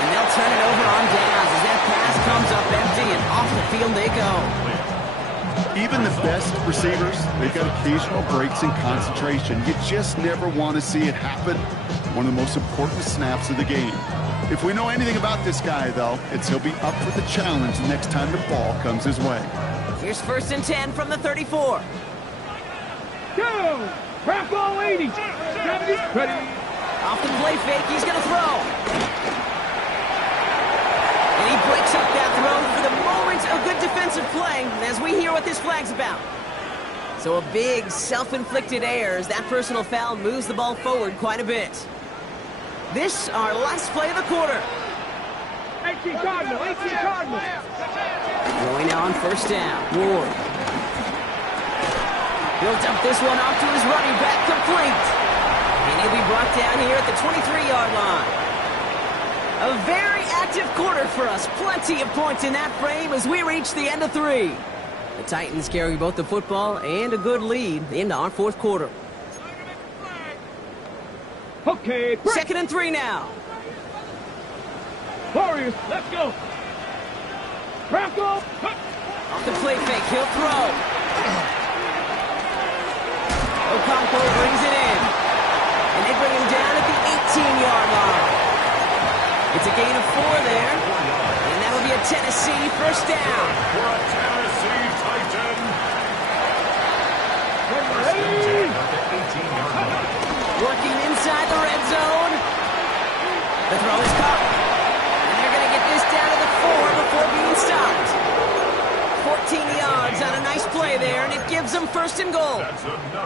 And they'll turn it over on downs as that pass comes up empty, and off the field they go. Even the best receivers, they've got occasional breaks in concentration. You just never want to see it happen. One of the most important snaps of the game. If we know anything about this guy, though, it's he'll be up for the challenge the next time the ball comes his way. Here's first and 10 from the 34. Go! Crack all 80. 70. Ready. Off the play fake, he's going to throw. And he breaks up that throw for the moment. A good defensive play as we hear what this flag's about. So a big self-inflicted error as that personal foul moves the ball forward quite a bit. This, our last play of the quarter. 18 Cardinal, 18 Cardinal. Going now on first down. Ward. He'll dump this one off to his running back, complete. And he'll be brought down here at the 23-yard line. A very active quarter for us. Plenty of points in that frame as we reach the end of 3. The Titans carry both the football and a good lead into our fourth quarter. Okay, break. Second and 3 now. Warriors, let's go. Crackle. Off the play fake, he'll throw. Okonkwo brings it in. And they bring him down at the 18-yard line. It's a gain of 4 there. And that'll be a Tennessee first down. For a Tennessee Titan. Working inside the red zone. The throw is caught. And they're going to get this down to the 4 before being stopped. 14 yards on a nice play there, and it gives them first and goal.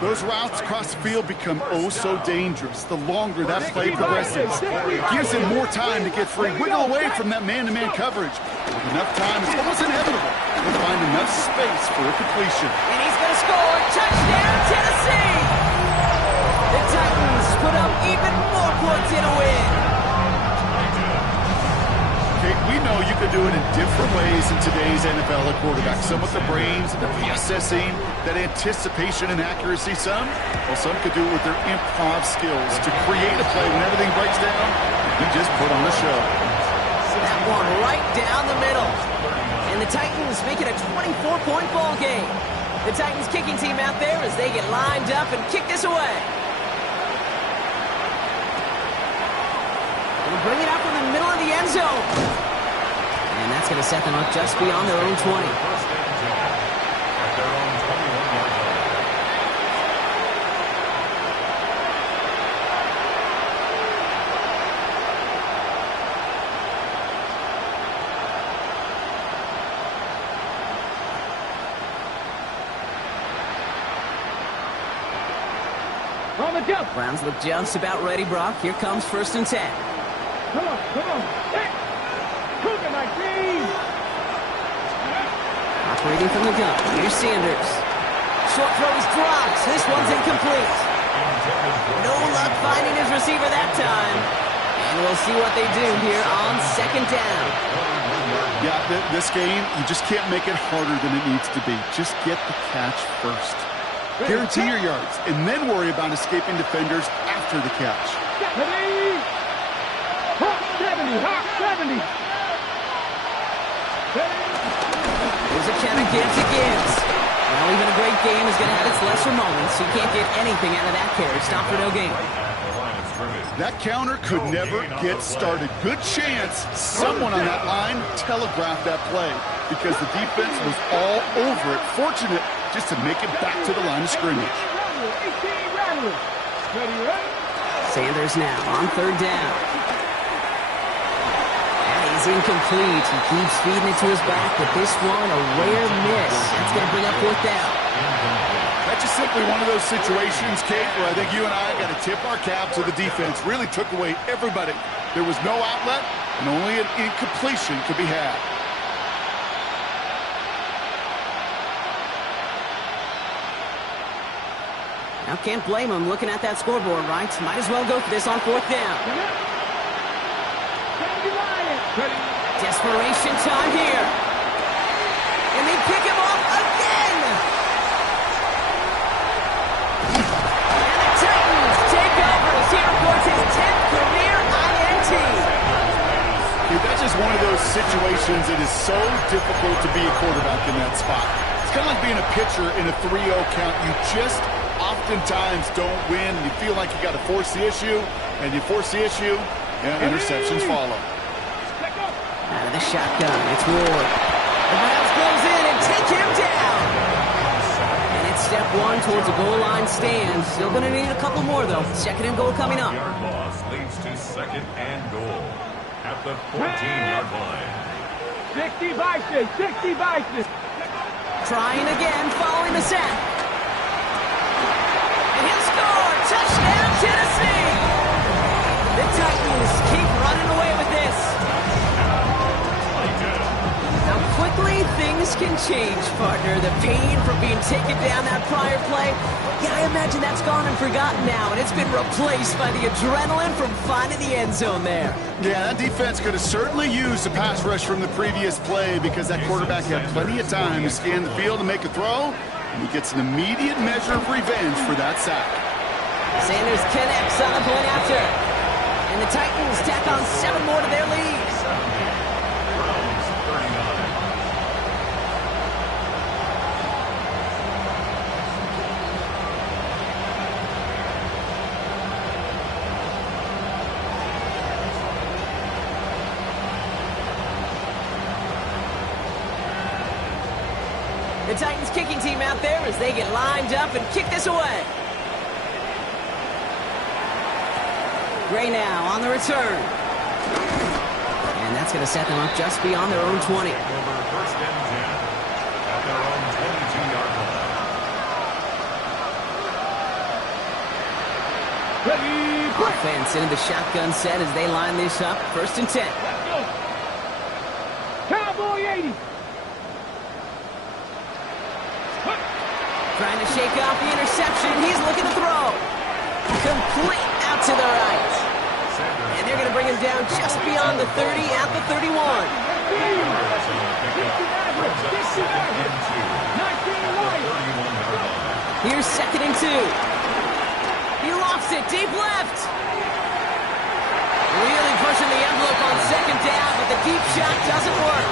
Those routes across the field become oh so dangerous the longer that play progresses. It gives him more time to get free, wiggle away from that man-to-man coverage. With enough time, it's almost inevitable to find enough space for a completion. And he's going to score. Touchdown, Tennessee! The Titans put up even more points in a win. Okay, we know you can do it in different ways in today's NFL at quarterback. Some with the brains, the processing, that anticipation and accuracy. Some could do it with their improv skills to create a play when everything breaks down. He just put on a show. That one right down the middle. And the Titans make it a 24-point ball game. The Titans kicking team out there as they get lined up and kick this away. They'll bring it up in the middle of the end zone. And that's going to set them up just beyond their own 20. On the jump. Browns look just about ready, Brock. Here comes first and 10. Come on, come on. Hey. Cougar 19. Operating from the gun. Here's Sanders. Short throw is dropped. This one's incomplete. No luck finding his receiver that time. And we'll see what they do here on second down. Yeah, this game, you just can't make it harder than it needs to be. Just get the catch first. Guarantee your yards, and then worry about escaping defenders after the catch. 70, 70. There's a count of gives. Well, even a great game is going to have its lesser moments. You can't get anything out of that carry. Stop for no gain. That counter could never get started. Good chance someone on that line telegraphed that play because the defense was all over it. Fortunate just to make it back to the line of scrimmage. Sanders now on third down. And he's incomplete. He keeps feeding it to his back, but this one, a rare miss. That's going to bring up fourth down. That's just simply one of those situations, Kate, where I think you and I got to tip our cap to the defense. Really took away everybody. There was no outlet, and only an incompletion could be had. Now, can't blame him looking at that scoreboard, right? Might as well go for this on fourth down. Desperation time here. And they pick him off again. And the Titans take over as he reports his 10th career INT. Dude, that's just one of those situations that is so difficult to be a quarterback in that spot. It's kind of like being a pitcher in a 3-0 count. You just oftentimes don't win. You feel like you got to force the issue, and you force the issue, and interceptions follow. Out of the shotgun, it's Ward. The Browns close in and take him down. And it's step one towards a goal line stand. Still going to need a couple more, though. Second and goal coming up. Yard loss leads to second and goal at the 14-yard line. 60 Vikings, 60 Vikings. Trying again, following the sack. And he'll score! Touchdown, Tennessee! The Titans keep running away with this. How quickly things can change, partner. The pain from being taken down that prior play, yeah, I imagine that's gone and forgotten now, and it's been replaced by the adrenaline from finding the end zone there. Yeah, that defense could have certainly used a pass rush from the previous play because that quarterback had plenty of time to scan the field and make a throw, and he gets an immediate measure of revenge for that sack. Sanders connects on the point after. And the Titans tack on 7 more to their lead. Browns 39. The Titans kicking team out there as they get lined up and kick this away. Gray now on the return. And that's going to set them up just beyond their own 20. Over first and 10 at their own 22-yard line. Offense into the shotgun set as they line this up. First and 10. Cowboy 80. Trying to shake off the interception. He's looking to throw. Complete out to the right. And they're going to bring him down just beyond the 30 at the 31. Here's second and 2. He lofts it deep left. Really pushing the envelope on second down, but the deep shot doesn't work.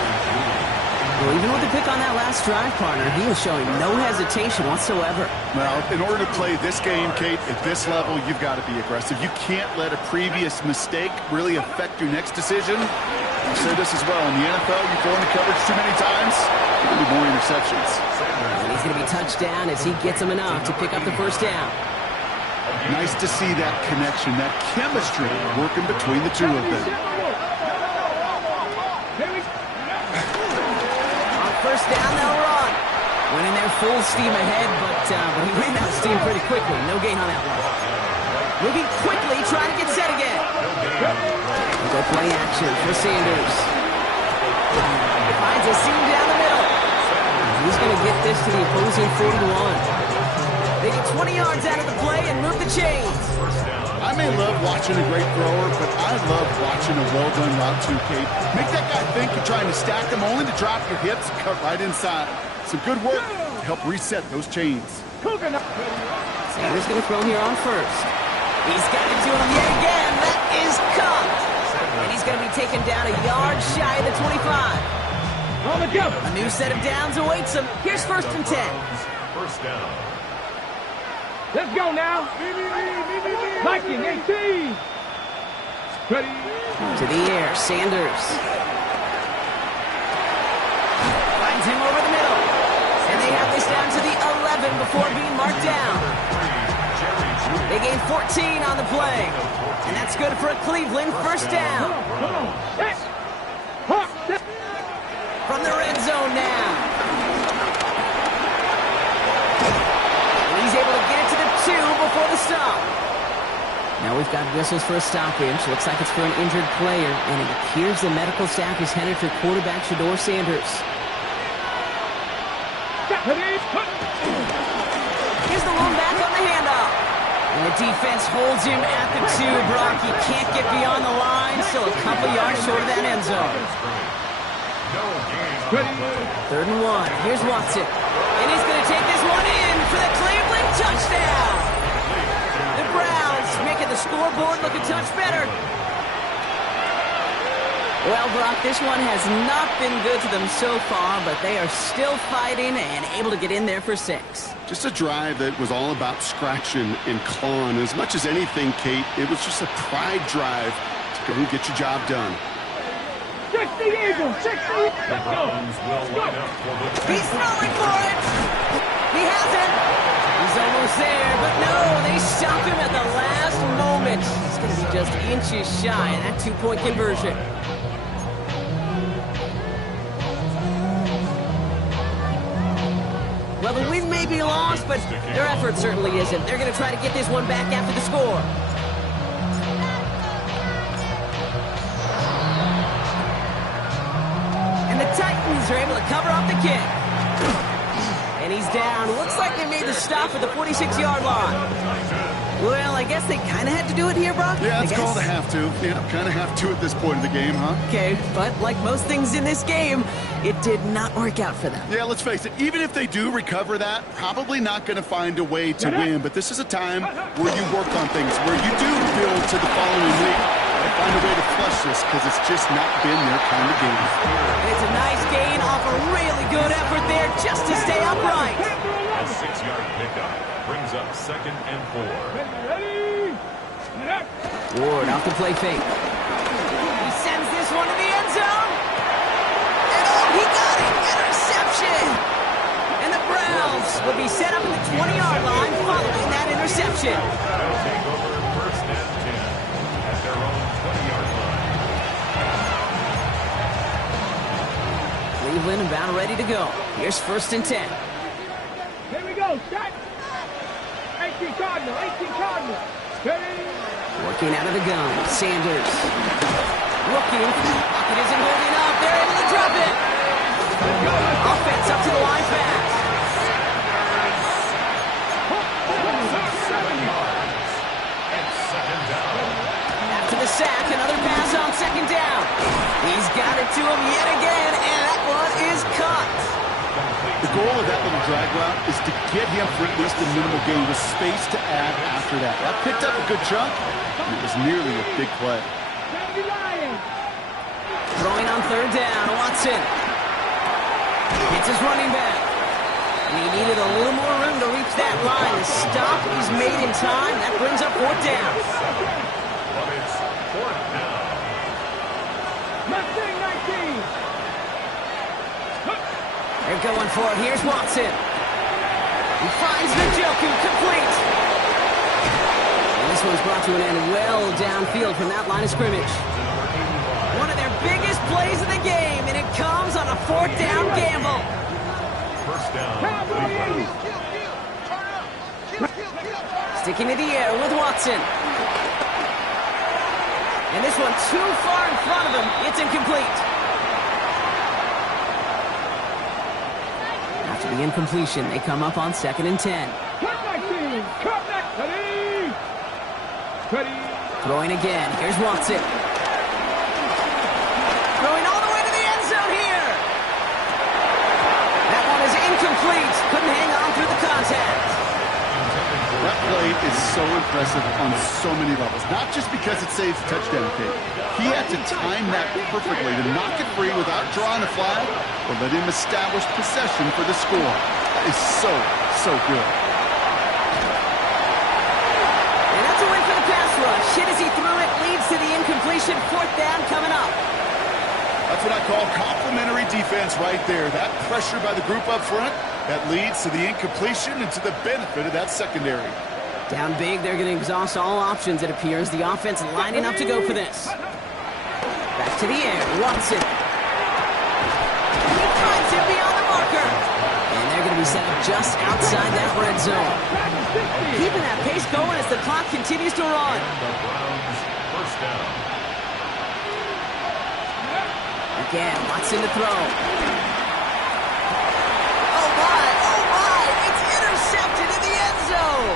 Well, even with the pick on that last drive, partner, he is showing no hesitation whatsoever. Well, in order to play this game, Kate, at this level, you've got to be aggressive. You can't let a previous mistake really affect your next decision. I say this as well. In the NFL, you throw in the coverage too many times, there'll be more interceptions. And he's going to be touched down as he gets him enough to pick up the first down. Nice to see that connection, that chemistry working between the two of them. First down, they'll run. Went in there full steam ahead, but he ran out of steam pretty quickly. No gain on that one. Moving quickly, trying to get set again. Go play action for Sanders. Finds a seam down the middle. He's going to get this to the opposing 41. They get 20 yards out of the play and move the chains. I may love watching a great thrower, but I love watching a well-done route too, Kate. Make that guy think you're trying to stack them only to drop your hips and cut right inside. Some good work to help reset those chains. Coconut. Sanders going to throw here on first. He's got it to him yet again. That is caught. And he's going to be taken down a yard shy of the 25. On the jump. A new set of downs awaits him. Here's 1st and 10. First down. Let's go now. Viking 18. Ready. To the air, Sanders. Finds him over the middle. And they have this down to the 11 before being marked down. They gain 14 on the play. And that's good for a Cleveland 1st down. Come on. From the red zone now. And he's able to get it to the 2 before the stop. Now we've got whistles for a stoppage. Looks like it's for an injured player. And it appears the medical staff is headed for quarterback Shador Sanders. Here's the one back on the handoff. And the defense holds him at the 2, Brock. He can't get beyond the line. Still a couple yards short of that end zone. 3rd and 1. Here's Watson. And he's going to take this one in for the Cleveland touchdown. The Browns making the scoreboard look a touch better. Well, Brock, this one has not been good to them so far, but they are still fighting and able to get in there for 6. Just a drive that was all about scratching and clawing. As much as anything, Kate, it was just a pride drive to go and get your job done. 60 Eagles, 60. Let's go. He's throwing for it. He has it. He's almost there, but no, they stop him at the last moment. He's going to be just inches shy of that 2-point conversion. Well, the win may be lost, but their effort certainly isn't. They're going to try to get this one back after the score. And the Titans are able to cover up the kick. And he's down. Looks like they made the stop at the 46-yard line. Well, I guess they kind of had to do it here, Brock. Yeah, it's called a have to. Yeah, kind of have to at this point of the game, huh? Okay, but like most things in this game, it did not work out for them. Yeah, let's face it. Even if they do recover that, probably not going to find a way to win. But this is a time where you work on things, where you do build to the following week and find a way to flush this, because it's just not been their kind of game. And it's a nice gain off a really good effort there just to stay upright. A 6-yard pickup brings up 2nd and 4. Ready. Ward off the play fake. He sends this one to the end zone. And oh, he got it. Interception. And the Browns will be set up in the 20-yard line following that interception. They'll take over 1st and 10 at their own 20-yard line. Cleveland about ready to go. Here's 1st and 10. Here we go. Set. 18 Cardinal. 18 Cardinal. Ready. Working out of the gun. Sanders. Looking. Pocket isn't holding up. They're able to drop it. Offense up to the line fast. 7 yards. And 2nd down. After the sack, another pass on 2nd down. He's got it to him yet again, and that one is caught. The goal of that little drag route is to get him for at least a minimal gain with space to add after that. That picked up a good chunk, and it was nearly a big play. Throwing on 3rd down, Watson. It's his running back. And he needed a little more room to reach that line. The stop is made in time. That brings up 4th down. But it's 4th down. Mustang 19. They're going for it. Here's Watson. He finds Njoku complete. And this one's brought to an end well downfield from that line of scrimmage. One of their biggest plays of the game, and it comes on a 4th down gamble. 1st down. Sticking to the air with Watson. And this one too far in front of him. It's incomplete. After the incompletion, they come up on 2nd and 10. Cut back. Ready. Ready. Throwing again. Here's Watson. Throwing all the way to the end zone here. That one is incomplete. Couldn't hang on through the contact. play is so impressive on so many levels, not just because it saves a touchdown kick. He had to time that perfectly to knock it free without drawing a flag or let him establish possession for the score. That is so good. And that's a win for the pass rush. Hit as he threw it, leads to the incompletion. 4th down coming up. That's what I call complimentary defense right there. That pressure by the group up front, that leads to the incompletion and to the benefit of that secondary. Down big, they're going to exhaust all options, it appears. The offense lining up to go for this. Back to the air, Watson. He finds him beyond the marker. And they're going to be set up just outside that red zone. Keeping that pace going as the clock continues to run. First down. Again, Watson to throw. Oh my, it's intercepted in the end zone.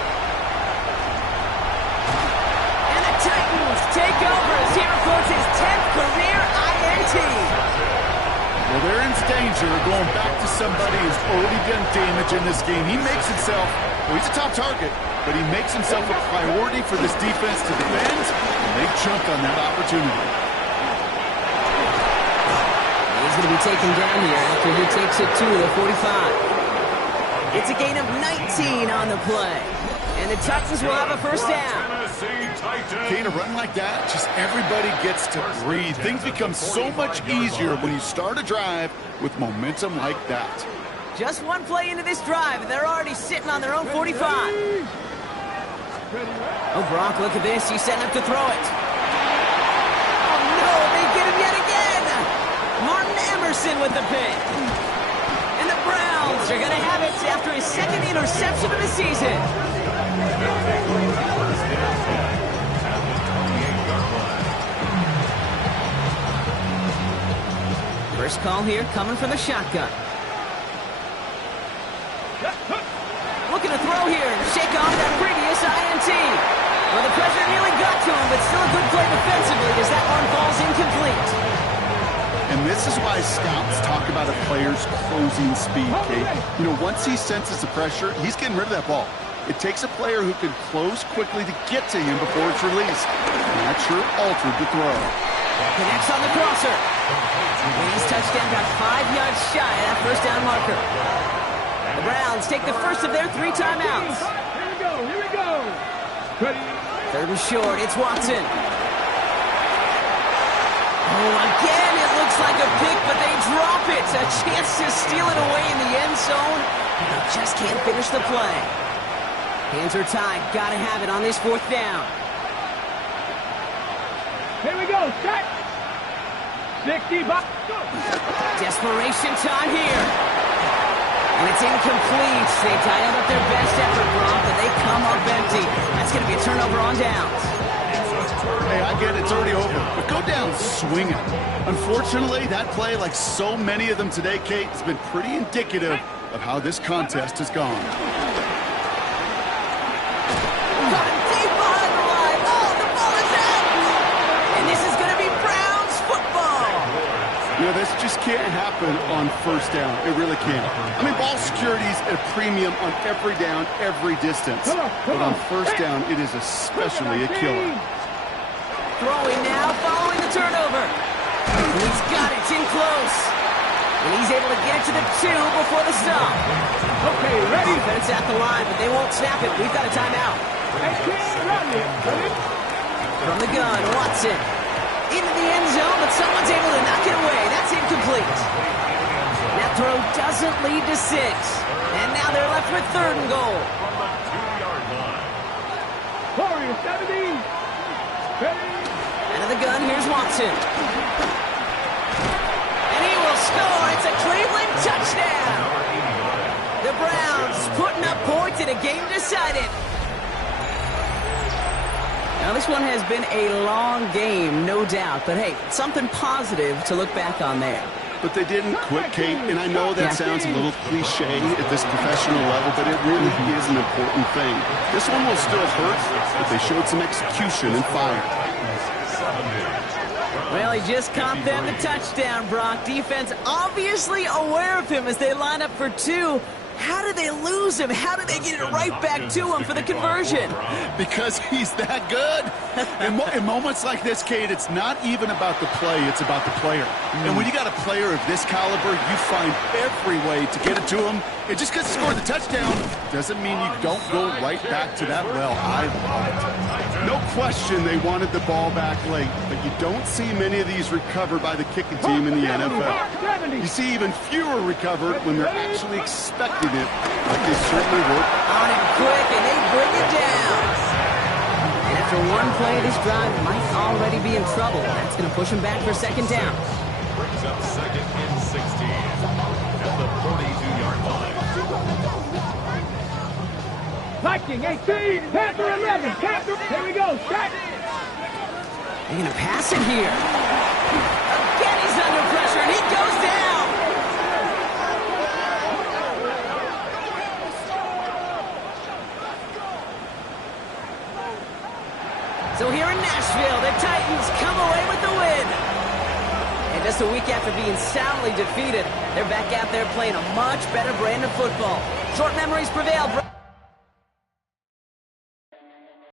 And the Titans take over as he records his 10th career INT. Well, they're in danger of going back to somebody who's already done damage in this game. He makes himself, well, he's a top target, but he makes himself a priority for this defense to defend, and they jumped on that opportunity. He's going to be taken down here after he takes it to the 45. It's a gain of 19 on the play. And the Titans will have a first down. Okay, a run like that, just everybody gets to breathe. Things become so much easier when you start a drive with momentum like that. Just one play into this drive, and they're already sitting on their own 45. Oh, Brock, look at this. He's setting up to throw it. Oh, no, they get him yet again. Martin Emerson with the pick. And the Browns are going to have it after his 2nd interception of the season. First call here coming from the shotgun. Looking to throw here and shake off that previous INT. Well, the pressure nearly got to him, but still a good play defensively as that one falls incomplete. And this is why scouts talk about a player's closing speed, Kate. You know, once he senses the pressure, he's getting rid of that ball. It takes a player who can close quickly to get to him before it's released. And that sure altered the throw. Connects on the crosser. His touchdown got 5 yards shy of that first down marker. The Browns take the first of their 3 timeouts. Here we go. Ready. 3rd and short, it's Watson. Oh, again, it looks like a pick, but they drop it. A chance to steal it away in the end zone. They just can't finish the play. Hands are tied. Got to have it on this 4th down. Here we go. Set. 60 bucks. Desperation time here. And it's incomplete. They dialed up their best effort, Brock, but they come up empty. That's going to be a turnover on downs. Hey, I get it. It's already over. But go down swinging. Unfortunately, that play, like so many of them today, Kate, has been pretty indicative of how this contest has gone. Caught him deep behind the line. Oh, the ball is out. And this is going to be Browns football. You know, this just can't happen on first down. It really can't. I mean, ball security's at a premium on every down, every distance. But on first down, it is especially a killer. Throwing now, following the turnover. And he's got it in close. And he's able to get it to the 2 before the stop. Okay, ready. Defense at the line, but they won't snap it. We've got a timeout. From the gun, Watson. Into the end zone, but someone's able to knock it away. That's incomplete. That throw doesn't lead to 6. And now they're left with 3rd and goal. Warrior 70. Ready. Out of the gun, here's Watson. And he will score. It's a Cleveland touchdown. The Browns putting up points in a game decided. Now, this one has been a long game, no doubt. But, hey, something positive to look back on there. But they didn't quit, Kate, and I know that sounds a little cliche at this professional level, but it really is an important thing. This one will still hurt, but they showed some execution and fire. Well, he just caught them the touchdown, Brock. Defense obviously aware of him as they line up for 2. How did they lose him? How did they get it right back to him for the conversion? Because he's that good. In moments like this, Kate, it's not even about the play, it's about the player. And when you got a player of this caliber, you find every way to get it to him. And just because he scored the touchdown doesn't mean you don't go right back to that well. I love it. No question they wanted the ball back late, but you don't see many of these recovered by the kicking team in the NFL. You see even fewer recovered when they're actually expecting it, like they certainly would. On him quick, and they bring it down. And after one play, this drive might already be in trouble. That's going to push him back for second down. Brings up second and 16 at the 42-yard line. Viking 18, Panther 11, Panther. Here we go, start. They're going to pass it here. Again, he's under pressure, and he goes down. So here in Nashville, the Titans come away with the win. And just a week after being soundly defeated, they're back out there playing a much better brand of football. Short memories prevail.